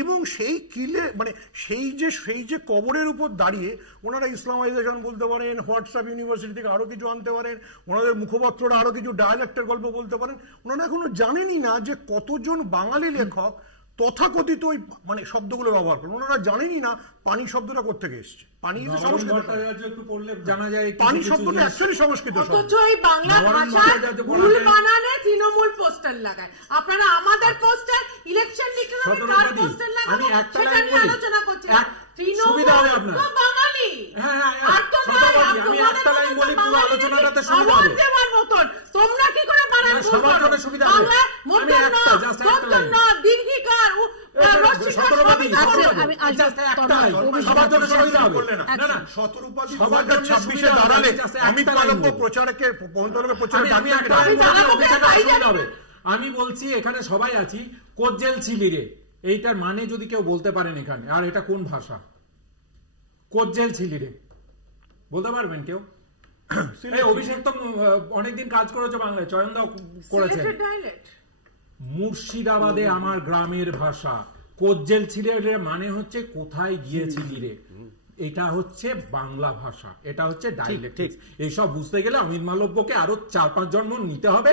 এবং সেই কিলে সেই যে কবরের উপর দাঁড়িয়ে ওনারা ইসলামাইজেশন বলতে পারেন, হোয়াটসঅ্যাপ ইউনিভার্সিটি থেকে আরো কিছু আনতে পারেন, ওনাদের মুখপত্ররা আরো কিছু ডায়ালেক্টের গল্প বলতে পারেন। ওনারা এখনো জানেনই না যে কতজন বাঙালি লেখক তথাকথিত ওই শব্দগুলো ব্যবহার করেন। ওনারা জানেনই না পানি শব্দটা কোত্থেকে এসছে। পানি সংস্কৃত, পানি শব্দটা অ্যাকচুয়ালি সংস্কৃত শব্দ। অথচ এই বাংলা ভাষার ভুল বানানে তৃণমূল পোস্টার লাগায়। আপনারা আমাদের পোস্টার ইলেকশন ডিক্লেয়ারে কার পোস্টার লাগাবো সেটা নিয়ে আলোচনা করছেন। তৃণমূল তো বাঙালি, আর তো আমি একটা লাইন বলি, পুরো আলোচনাটাতে সুবিধা হবে দেওয়ার মতন। তোমরা কি করে বানান সবার জন্য সুবিধা হবে? আমি একটা জাস্ট একটা লাইন দীর্ঘিকার আমি বলছি এখানে সবাই আছি, কোজ্জেল ছিলি রে, এইটার মানে যদি কেউ বলতে পারেন এখানে, আর এটা কোন ভাষা? কোজ্জেল ছিলি রে বলতে পারবেন কেউ? অভিষেক তো অনেকদিন কাজ করেছে বাংলায়, চয়নদাও করেছে। মুর্শিদাবাদে আমার গ্রামের ভাষা। কোজ্জেল ছিলি রে মানে হচ্ছে কোথায় গিয়েছিলি রে, এটা হচ্ছে বাংলা ভাষা, এটা হচ্ছে ডাইলেক্ট। এইসব বুঝতে গেলে অমিত মালব্যকে আরো 4-5 জন্ম নিতে হবে।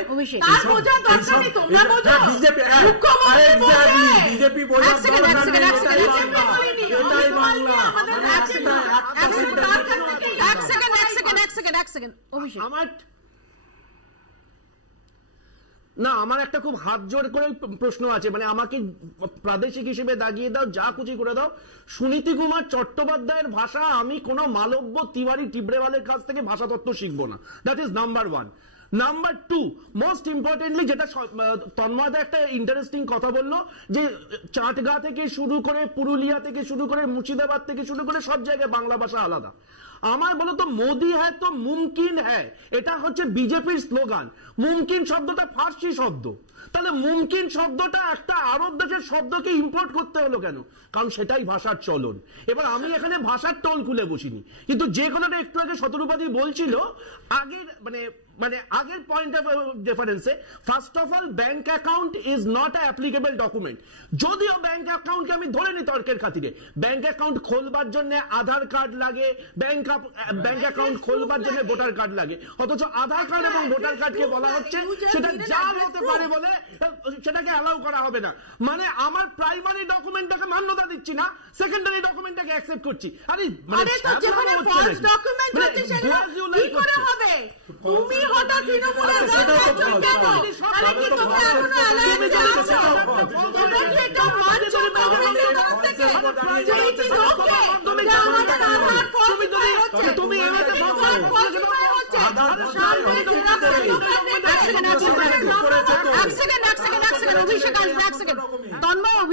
বিজেপি আমার একটা খুব হাত জোর করে প্রশ্ন আছে, আমাকে প্রাদেশিক হিসেবে দাগিয়ে দাও, যা খুশি করে দাও। সুনীতি কুমার চট্টোপাধ্যায়ের ভাষা আমি কোন মালব্য, তিওয়ারি, টিবরেওয়ালের কাছ থেকে ভাষা তত্ত্ব শিখবো না। That is number 1। Number 2, most importantly, যেটা তন্ময়দা একটা ইন্টারেস্টিং কথা বললো, যে চাটগা থেকে শুরু করে, পুরুলিয়া থেকে শুরু করে, মুর্শিদাবাদ থেকে শুরু করে সব জায়গায় বাংলা ভাষা আলাদা। আমার বলো তো, মোদি হ্যাঁ তো মুমকিন হ্যাঁ, এটা হচ্ছে বিজেপির স্লোগান। মুমকিন শব্দটা ফার্সি শব্দ, তাহলে মুমকিন শব্দটা একটা আরব দেশের শব্দকে ইম্পোর্ট করতে হলো কেন? কারণ সেটাই ভাষার চলন। এবার আমি এখানে ভাষার টোল খুলে বসিনি, কিন্তু যে কথাটা একটু আগে শতরূপাদি বলছিল, আগের আগের পয়েন্ট অফ ডিফারেন্সে, first of all bank account is not a applicable document. যদিও ব্যাংক অ্যাকাউন্টকে আমি ধরে নি তর্কের খাতিরে, ব্যাংক অ্যাকাউন্ট খোলবার জন্য আধার কার্ড লাগে, ব্যাংক অ্যাকাউন্ট খোলবার জন্য ভোটার কার্ড লাগে, অথচ আধার কার্ড এবং ভোটার কার্ডকে বলা হচ্ছে সেটা যা হতে পারে বলে সেটাকে অ্যালাউ করা হবে না। আমার প্রাইমারি ডকুমেন্টটাকে মান্যতা দিচ্ছি না, সেকেন্ডারি ডকুমেন্টটাকে অ্যাকসেপ্ট করছি। তুমি হঠাৎ তৃণমূলের তুমি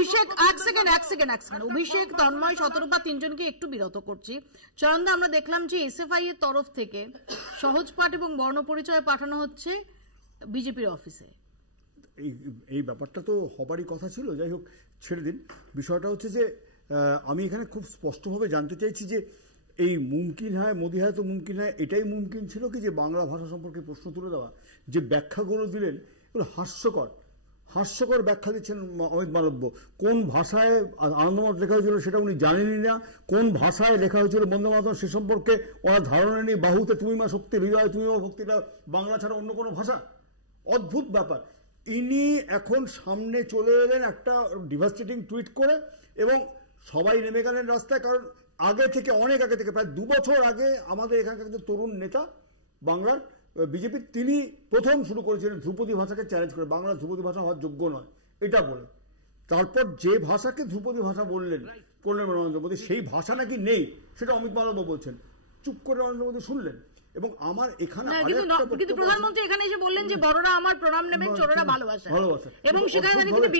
অভিষেক এক সেকেন্ড অভিষেক, তন্ময়, শতরূপা তিনজনকে একটু বিরত করছি। চয়নদা, আমরা দেখলাম যে এসএফআই এর তরফ থেকে সহজপাঠ এবং বর্ণপরিচয় পাঠানো হচ্ছে বিজেপির অফিসে। এই ব্যাপারটা তো হবারই কথা ছিল, যাই হোক ছেড়ে দিন। বিষয়টা হচ্ছে যে আমি এখানে খুব স্পষ্টভাবে জানতে চাইছি যে এই মুমকিন হয় মোদি হয় তো মুমকিন হয়, এটাই মুমকিন ছিল কি যে বাংলা ভাষা সম্পর্কে প্রশ্ন তুলে দেওয়া? যে ব্যাখ্যাগুলো দিলেন এগুলো হাস্যকর ব্যাখ্যা দিচ্ছেন অমিত মালব্য। কোন ভাষায় আনন্দমঠ লেখা হয়েছিল সেটা উনি জানেনই না, কোন ভাষায় লেখা হয়েছিল বন্দে মাতরম সে সম্পর্কে ওনার ধারণা নেই। বাহুতে তুমি মা শক্তি, হৃদয় তুমি মা ভক্তিটা বাংলা ছাড়া অন্য কোনো ভাষা? অদ্ভুত ব্যাপার। ইনি এখন সামনে চলে এলেন একটা ডিভাস্টেটিং টুইট করে, এবং সবাই নেমে গেলেন রাস্তায়। কারণ আগে থেকে, অনেক আগে থেকে, প্রায় 2 বছর আগে আমাদের এখানকার যে তরুণ নেতা বাংলার বিজেপির, তিনি প্রথম শুরু করেছিলেন ধ্রুপদী ভাষাকে চ্যালেঞ্জ করে, বাংলা ধ্রুপদী ভাষা হওয়ার যোগ্য নয় এটা বলে। তারপর যে ভাষাকে ধ্রুপদী ভাষা বললেন নরেন্দ্র মোদী, সেই ভাষা নাকি নেই সেটা অমিত মালব্য বলছেন। চুপ করে নরেন্দ্র মোদী শুনলেন। এবং আমার এখানে কিন্তু প্রধানমন্ত্রী এখানে এসে বললেন যে বড়রা আমার প্রণাম নেবেন, ছোটরা ভালোবাসা, এবং সেখানে কিন্তু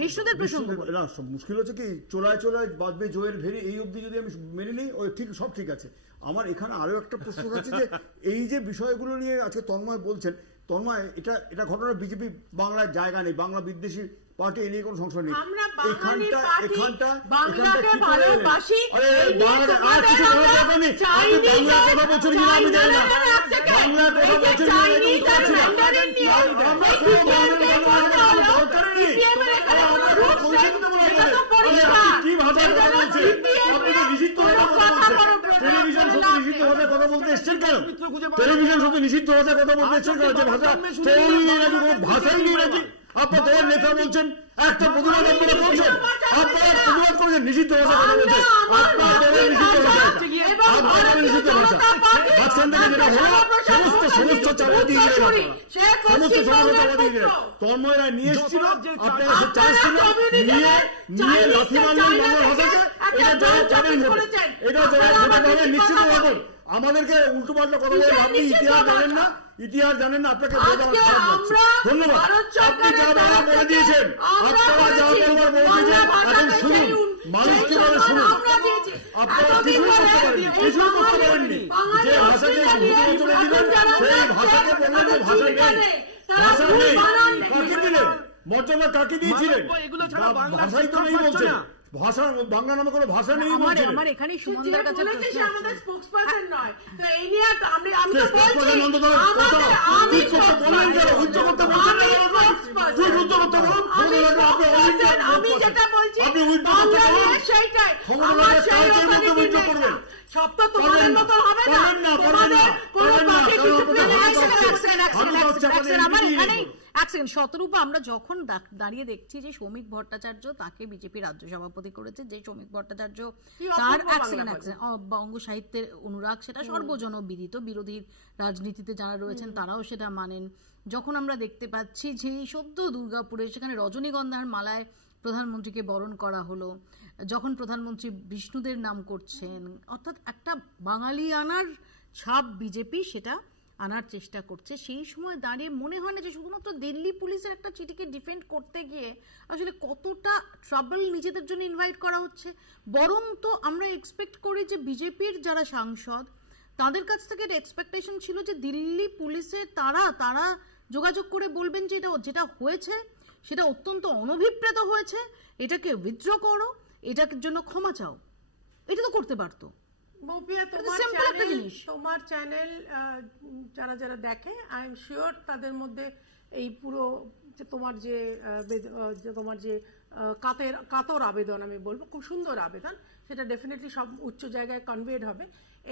বিষ্ণুদের প্রসঙ্গ না। মুশকিল হচ্ছে কি, চোলায় বাজবে জয়ের ভেরি, এই অবধি যদি আমি মেনে নিই ঠিক সব ঠিক আছে। আমার এখানে আরো একটা প্রশ্ন আছে যে এই যে বিষয়গুলো নিয়ে আজকে তন্ময় বলছেন, তন্ময় এটা ঘটনা বিজেপি বাংলার জায়গা নেই, বাংলা বিদ্বেষী পার্টি, এ নিয়ে কোনো সংশয় নেই। এখানটা ভালোবাসি, কথা বলছেন কিনা আমি জানি না, বাংলা কথা বলছেন কি ভাষায় কথা বলছে? আপনি তো নিষিদ্ধ টেলিভিশন সত্যি নিষিদ্ধ ভাষায় কথা বলতে এসছেন কেন? টেলিভিশন সত্যি নিষিদ্ধ ভাষায় কথা বলতে এসছেন কেন? যে ভাষা নেই নাকি, কোনো ভাষাই নেই নাকি? আপনার তোমার নেতা বলছেন, একটা প্রতিবাদ আপনারা করছেন, আপনারা প্রতিবাদ করেছেন নিষিদ্ধ ভাষা কথা বলছেন, আপনার নিষিদ্ধ ভাষা, আপনার নিষিদ্ধ ভাষা। মাঝখান থেকে যেটা হলো সমস্ত চাপা দিয়ে গেলেন, সমস্ত চাপা দিয়ে গেলেন। তন্ময়রা নিয়ে এসেছিল, আপনারা সে চাইছিলেন, নিয়ে লাথি মারলেন বাংলা ভাষাকে। এটা জবাব পাবেন, এটা জবাব পাবেন নিশ্চিত ভাবে। আমাদেরকে উল্টো পাল্টা কথা বলে আপনি ইতিহাস জানেন না, আপনাকে ধন্যবাদ। আপনি যা বলার বলে দিয়েছেন, আপনারা যা বলবার বলে দিয়েছেন, এখন শুনুন, মানুষকে বলে শুনুন। আপনারা কিছুই করতে পারেননি। যে ভাষাকে চলে দিলেন, সেই ভাষাকে বললেন যে ভাষা নেই, ভাষা নেই। কাকে দিলেন মর্যাদা? কাকে দিয়েছিলেন? ভাষাই তো নেই বলছেন, ভাষা বাংলা নামে কোনো ভাষা নেই বলছেন। আমার এখানে সুমনদার কাছে আমাদের স্পোকসপারসন নয়, তো এই নিয়ে আমি তো আমি যেটা বলছি সেইটাই সব তো তোমাদের মতো হবে না। আমার এখানে শতরূপা, আমরা যখন দাঁড়িয়ে দেখছি যে শ্রমিক ভট্টাচার্য তাকে বিজেপি রাজ্য সভাপতি করেছে, যে শ্রমিক ভট্টাচার্য তার বঙ্গ সাহিত্যের অনুরাগ, সেটা সর্বজনবিদিত, বিরোধী রাজনীতিতে যারা রয়েছেন তারাও সেটা মানেন। যখন আমরা দেখতে পাচ্ছি যে সদ্য দুর্গাপুরে সেখানে রজনীগন্ধার মালায় প্রধানমন্ত্রীকে বরণ করা হলো, যখন প্রধানমন্ত্রী বিষ্ণুদের নাম করছেন, অর্থাৎ একটা বাঙালি আনার ছাপ বিজেপি সেটা আনার চেষ্টা করছে, সেই সময় দাঁড়িয়ে মনে হয় না যে শুধুমাত্র দিল্লি পুলিশের একটা চিঠিকে ডিফেন্ড করতে গিয়ে আসলে কতটা ট্রাবল নিজেদের জন্য ইনভাইট করা হচ্ছে। বরং তো আমরা এক্সপেক্ট করি যে বিজেপির যারা সাংসদ তাদের কাছ থেকে একটা এক্সপেকটেশন ছিল যে দিল্লি পুলিশের তারা যোগাযোগ করে বলবেন যে যেটা হয়েছে সেটা অত্যন্ত অনভিপ্রেত হয়েছে, এটাকে উইথড্র করো, এটার জন্য ক্ষমা চাও। এটা তো করতে পারতো। তোমার চ্যানেল যারা যারা দেখে, আই এম শিওর তাদের মধ্যে এই পুরো তোমার যে কাতর আবেদন, আমি বলবো খুব সুন্দর আবেদন, সেটা ডেফিনেটলি সব উচ্চ জায়গায় কনভেড হবে।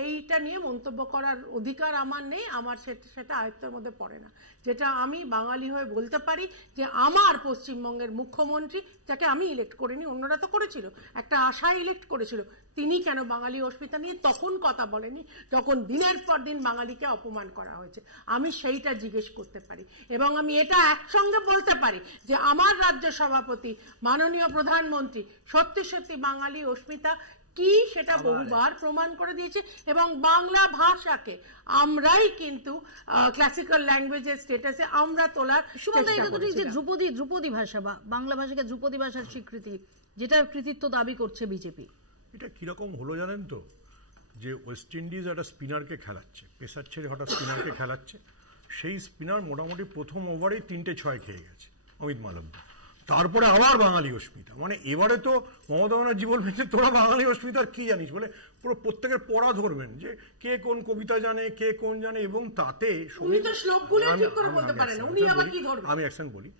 এইটা নিয়ে মন্তব্য করার অধিকার আমার নেই, আমার সেটা আয়ত্তের মধ্যে পড়ে না। যেটা আমি বাঙালি হয়ে বলতে পারি যে আমার পশ্চিমবঙ্গের মুখ্যমন্ত্রী, যাকে আমি ইলেক্ট করিনি, অন্যরা তো করেছিল, একটা আশায় ইলেক্ট করেছিল, তিনি কেন বাঙালি অস্মিতা নিয়ে তখন কথা বলেনি যখন দিনের পর দিন বাঙালিকে অপমান করা হয়েছে? আমি সেইটা জিজ্ঞেস করতে পারি, এবং আমি এটা একসঙ্গে বলতে পারি যে আমার রাজ্য সভাপতি মাননীয় প্রধানমন্ত্রী সত্যি সত্যি বাঙালি অস্মিতা কি সেটা বহুবার প্রমাণ করে দিয়েছে, এবং বাংলা ভাষাকে আমরাই কিন্তু ক্লাসিক্যাল ল্যাঙ্গুয়েজের স্ট্যাটাসে আমরা তোলার সুমনদা, এটা তো ঠিক যে ধ্রুপদী ভাষা বা বাংলা ভাষাকে ধ্রুপদী ভাষার স্বীকৃতি, যেটা কৃতিত্ব দাবি করছে বিজেপি। এটা কিরকম হলো জানেন তো, যে ওয়েস্ট ইন্ডিজ একটা স্পিনারকে খেলাচ্ছে, পেসার ছেড়ে হঠাৎ স্পিনারকে খেলাচ্ছে, সেই স্পিনার মোটামুটি প্রথম ওভারেই 3টে 6 খেয়ে গেছে অমিত মালব্য। তারপরে আবার বাঙালি অস্মিতা, মানে এবারে তো মমতা ব্যানার্জি বলবেন যে তোরা বাঙালি অস্মিতার কি জানিস, বলে পুরো প্রত্যেকের পড়া ধরবেন যে কে কোন কবিতা জানে, কে কোন জানে, এবং তাতে আমি অ্যাকশন বলি,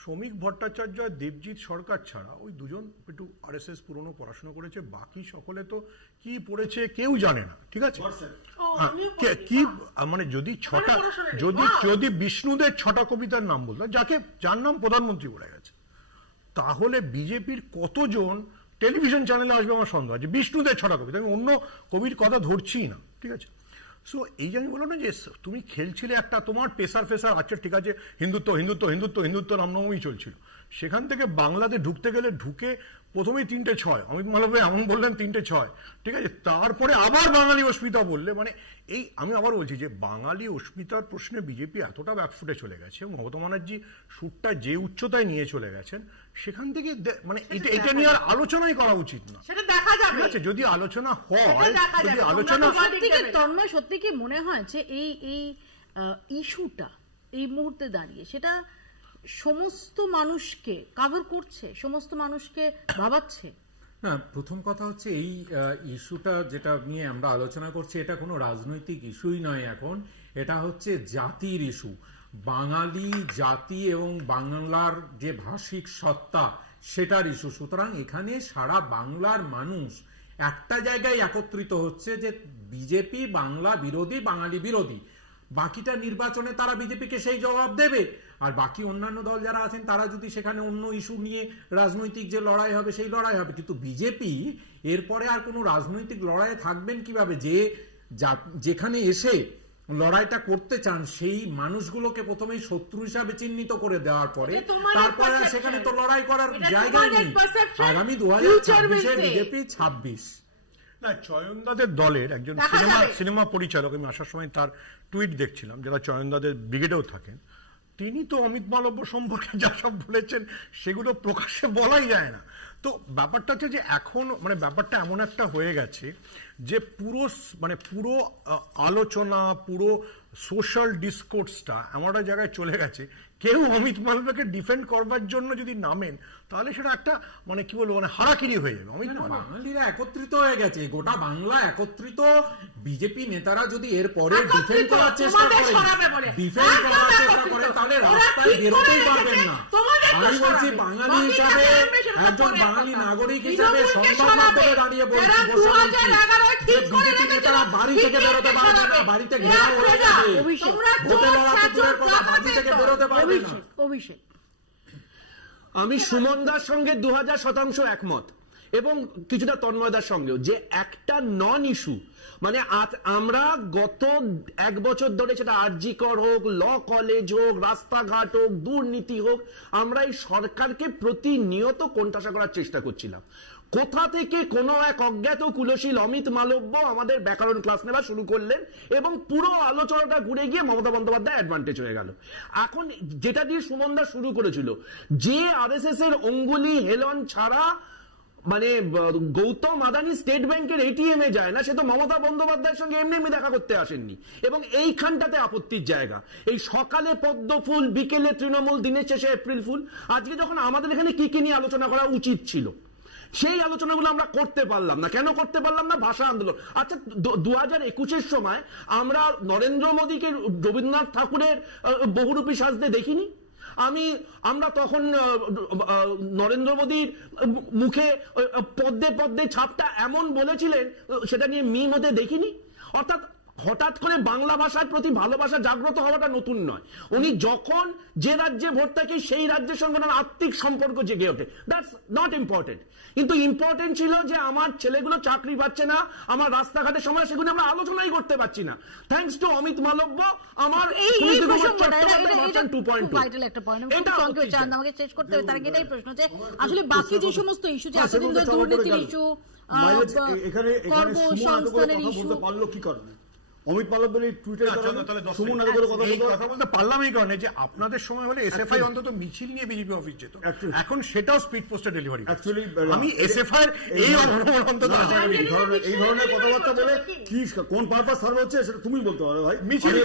শ্রমিক ভট্টাচার্য আর দেবজিৎ সরকার ছাড়া ওই দুজন একটু RSS পুরনো পড়াশোনা করেছে, বাকি সকলে তো কি পড়েছে কেউ জানে না। ঠিক আছে, কি মানে যদি বিষ্ণুদের 6টা কবিতার নাম বলতো, যার নাম প্রধানমন্ত্রী বলে গেছে, তাহলে বিজেপির কতজন টেলিভিশন চ্যানেলে আসবে আমার সন্দেহ আছে। বিষ্ণুদের 6টা কবিতা, আমি অন্য কবির কথা ধরছি না। ঠিক আছে, সো এই যে আমি বললাম না যে তুমি খেলছিলে একটা তোমার পেশার আছে, ঠিক আছে, হিন্দুত্ব হিন্দুত্ব হিন্দুত্ব হিন্দুত্ব রামনবমী চলছিল, সেখান থেকে বাংলাতে ঢুকতে গেলে ঢুকে প্রথমেই 3টে 6 অমিত মালব্য এমন বললেন 3টে 6, ঠিক আছে, তারপরে আবার বাঙালি অস্মিতা বললে, মানে এই আমি আবার বলছি যে বাঙালি অস্মিতার প্রশ্নে বিজেপি এতটা ব্যাকফুটে চলে গেছে, মমতা ব্যানার্জি সুরটা যে উচ্চতায় নিয়ে চলে গেছেন, সেখান থেকে মানে এটা নিয়ে আর আলোচনাই করা উচিত না। সেটা দেখা যাবে, ঠিক আছে, যদি আলোচনা হয়, যদি আলোচনা তন্ময়, সত্যি কি মনে হয় যে এই ইস্যুটা এই মুহূর্তে দাঁড়িয়ে সেটা সমস্ত মানুষকে কভার করছে, সমস্ত মানুষকে ভাবাচ্ছে? না, প্রথম কথা হচ্ছে এই ইস্যুটা যেটা নিয়ে আমরা আলোচনা করছি, এটা কোনো রাজনৈতিক ইস্যুই নয়, এখন এটা হচ্ছে জাতির ইস্যু, বাঙালি জাতি এবং বাংলার যে ভাষিক সত্তা সেটার ইস্যু। সুতরাং এখানে সারা বাংলার মানুষ একটা জায়গায় একত্রিত হচ্ছে যে বিজেপি বাংলা বিরোধী, বাঙালি বিরোধী। বাকিটা নির্বাচনে তারা বিজেপিকে সেই জবাব দেবে, আর বাকি অন্যান্য দল যারা আছেন তারা যদি সেখানে অন্য ইস্যু নিয়ে রাজনৈতিক যে লড়াই হবে সেই লড়াই হবে। কিন্তু বিজেপি এরপরে আর কোনো রাজনৈতিক লড়াইয়ে থাকবেন কিভাবে? যেখানে এসে লড়াইটা করতে চান সেই মানুষগুলোকে প্রথমেই শত্রু হিসাবে চিহ্নিত করে দেওয়ার পরে তারপরে সেখানে তো লড়াই করার জায়গায় নেই। আগামী 2024 বিজেপি 26 না, চয়নদাদের দলের একজন সিনেমা পরিচালক, আমি আসার সময় তার টুইট দেখছিলাম, যারা চয়নদাদের ব্রিগেডেও থাকেন, তিনি তো অমিত মালব্য সম্পর্কে যা সব বলেছেন সেগুলো প্রকাশ্যে বলাই যায় না। তো ব্যাপারটা হচ্ছে যে এখন মানে ব্যাপারটা এমন একটা হয়ে গেছে যে পুরো আলোচনা, পুরো সোশ্যাল ডিসকোর্সটা এমন একটা জায়গায় চলে গেছে, কেউ অমিত মালব্যকে ডিফেন্ড করবার জন্য যদি নামেন তাহলে সেটা একটা মানে কি বলবো, মানে হারাকিরি হয়ে যাবে। বাঙালিরা একত্রিত হয়ে গেছে, গোটা বাংলা একত্রিত। বিজেপি নেতারা যদি এর পরে ডিফেন্ড করার চেষ্টা করে তাহলে রাস্তায় বেরোতেই পারবেন না। আমি বলছি বাঙালি হিসাবে, একজন বাঙালি নাগরিক হিসাবে সংবাদ মাধ্যমে দাঁড়িয়ে বলছি, বিজেপি নেতারা বাড়ি থেকে বেরোতে পারবে না, বাড়িতে ঘেরা হয়ে যাবে, ভোটে লড়াতে দূরের কথা, বাড়ি থেকে বেরোতে পারবে না। অভিষেক, আমি সুমনদার সঙ্গে 2000% একমত, এবং কিছুটা তন্ময়দার সঙ্গেও, যে একটা নন ইস্যু মানে আমরা গত 1 বছর ধরে, সেটা আরজি কর হোক, ল কলেজ হোক, রাস্তাঘাট হোক, দুর্নীতি হোক, আমরা এই সরকারকে প্রতিনিয়ত কোণঠাসা করার চেষ্টা করছিলাম। কোথা থেকে কোনো এক অজ্ঞাত কুলশীল অমিত মালব্য আমাদের ব্যাকরণ ক্লাস নেওয়া শুরু করলেন, এবং পুরো আলোচনাটা ঘুরে গিয়ে মমতা বন্দ্যোপাধ্যায় অ্যাডভান্টেজ হয়ে গেল। এখন যেটা দিয়ে সুমনদা শুরু করেছিল, যে RSS এর অঙ্গুলি হেলন ছাড়া মানে গৌতম আদানি স্টেট ব্যাংকের ATM এ যায় না, সে তো মমতা বন্দ্যোপাধ্যায়ের সঙ্গে এমনি দেখা করতে আসেননি। এবং এইখানটাতে আপত্তির জায়গা, এই সকালে পদ্ম ফুল, বিকেলে তৃণমূল, দিনের শেষে এপ্রিল ফুল। আজকে যখন আমাদের এখানে কি নিয়ে আলোচনা করা উচিত ছিল, সেই আলোচনাগুলো আমরা করতে পারলাম না। কেন করতে পারলাম না? ভাষা আন্দোলন। আচ্ছা, 2021 সময় আমরা নরেন্দ্র মোদীকে রবীন্দ্রনাথ ঠাকুরের বহুরূপী সাজতে দেখিনি? আমরা তখন নরেন্দ্র মোদীর মুখে পদ্মে পদ্মে ছাপটা এমন বলেছিলেন, সেটা নিয়ে মিম হতে দেখিনি? অর্থাৎ হঠাৎ করে বাংলা ভাষার প্রতি ভালোবাসা জাগ্রত হওয়াটা নতুন নয়। উনি যখন যে রাজ্যে ভোট থাকে সেই রাজ্যের সঙ্গে ওনার আত্মিক সম্পর্ক জেগে ওঠে, দ্যাটস নট ইম্পর্টেন্ট। কিন্তু ইম্পর্টেন্ট ছিল যে আমার ছেলেগুলো চাকরি পাচ্ছে না, আমার রাস্তাঘাটের সময় সেগুলো আমরা আলোচনাই করতে পারছি না। থ্যাঙ্কস টু অমিত মালব্য আমার এই আমাকে শেষ করতে হবে। তার আগে এটাই প্রশ্ন যে আসলে বাকি যে সমস্ত ইস্যু, যে এতদিন ধরে দুর্নীতির ইস্যু, কর্মসংস্থানের ইস্যু, পারলো কি কারণে অমিত মালব্যের এই টুইটার সুমন আদবের কথা বলতে পারলাম এই কারণে যে আপনাদের সময় হলে এসএফআই অন্তত মিছিল নিয়ে বিজেপি অফিস যেত, এখন সেটাও স্পিড পোস্টে ডেলিভারি। অ্যাকচুয়ালি আমি এসএফআই এই অন্তত এই ধরনের কথাবার্তা বলে কি কোন পারপাস সার্ভ হচ্ছে সেটা তুমি বলতে পারো ভাই। মিছিল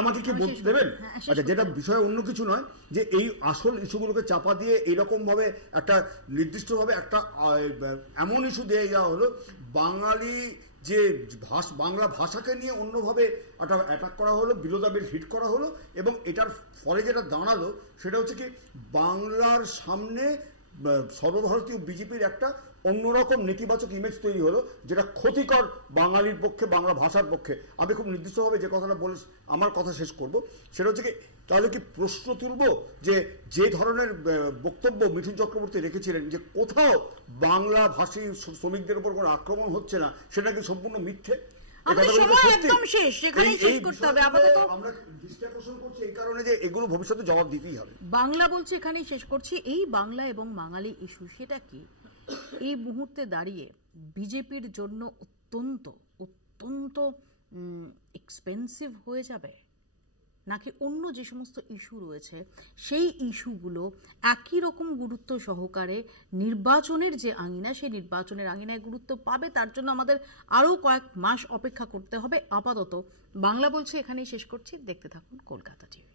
আমাকে কি বলতে দেবেন? আচ্ছা, যেটা বিষয় অন্য কিছু নয়, যে এই আসল ইস্যুগুলোকে চাপা দিয়ে এইরকম ভাবে একটা নির্দিষ্টভাবে একটা এমন ইস্যু দিয়ে যাওয়া হলো, বাঙালি যে বাংলা ভাষাকে নিয়ে অন্যভাবে একটা অ্যাটাক করা হলো, বিরোধাবিল হিট করা হলো, এবং এটার ফলে যেটা দাঁড়ালো সেটা হচ্ছে কি বাংলার সামনে সর্বভারতীয় বিজেপির একটা অন্যরকম নেতিবাচক ইমেজ তৈরি হলো, যেটা ক্ষতিকর বাঙালির পক্ষে, বাংলা ভাষার পক্ষে। আমি খুব নির্দিষ্টভাবে যে কথাটা বলে আমার কথা শেষ করব, সেটা হচ্ছে কি তাহলে কি প্রশ্ন তুলব যে ধরনের বক্তব্য মিঠুন চক্রবর্তী রেখেছিলেন যে কোথাও বাংলা ভাষী শ্রমিকদের উপর কোনো আক্রমণ হচ্ছে না, সেটা কি সম্পূর্ণ মিথ্যে? আমাদের সময় একদম শেষ, এখানেই শেষ করতে হবে আপাতত। আমরা দৃষ্টি আকর্ষণ করছি এই কারণে যে এগুলো ভবিষ্যতে জবাব দিতেই হবে। বাংলা বলছে এখানেই শেষ করছি। এই বাংলা এবং বাঙালি ইস্যু সেটা কি এই মুহূর্তে দাঁড়িয়ে বিজেপির জন্য অত্যন্ত অত্যন্ত এক্সপেন্সিভ হয়ে যাবে, নাকি অন্য যে সমস্ত ইস্যু রয়েছে সেই ইস্যুগুলো একই রকম গুরুত্ব সহকারে নির্বাচনের যে আঙিনা, সেই নির্বাচনের আঙিনায় গুরুত্ব পাবে? তার জন্য আমাদের আরও কয়েক মাস অপেক্ষা করতে হবে। আপাতত বাংলা বলছে এখানেই শেষ করছি। দেখতে থাকুন কলকাতা টিভি।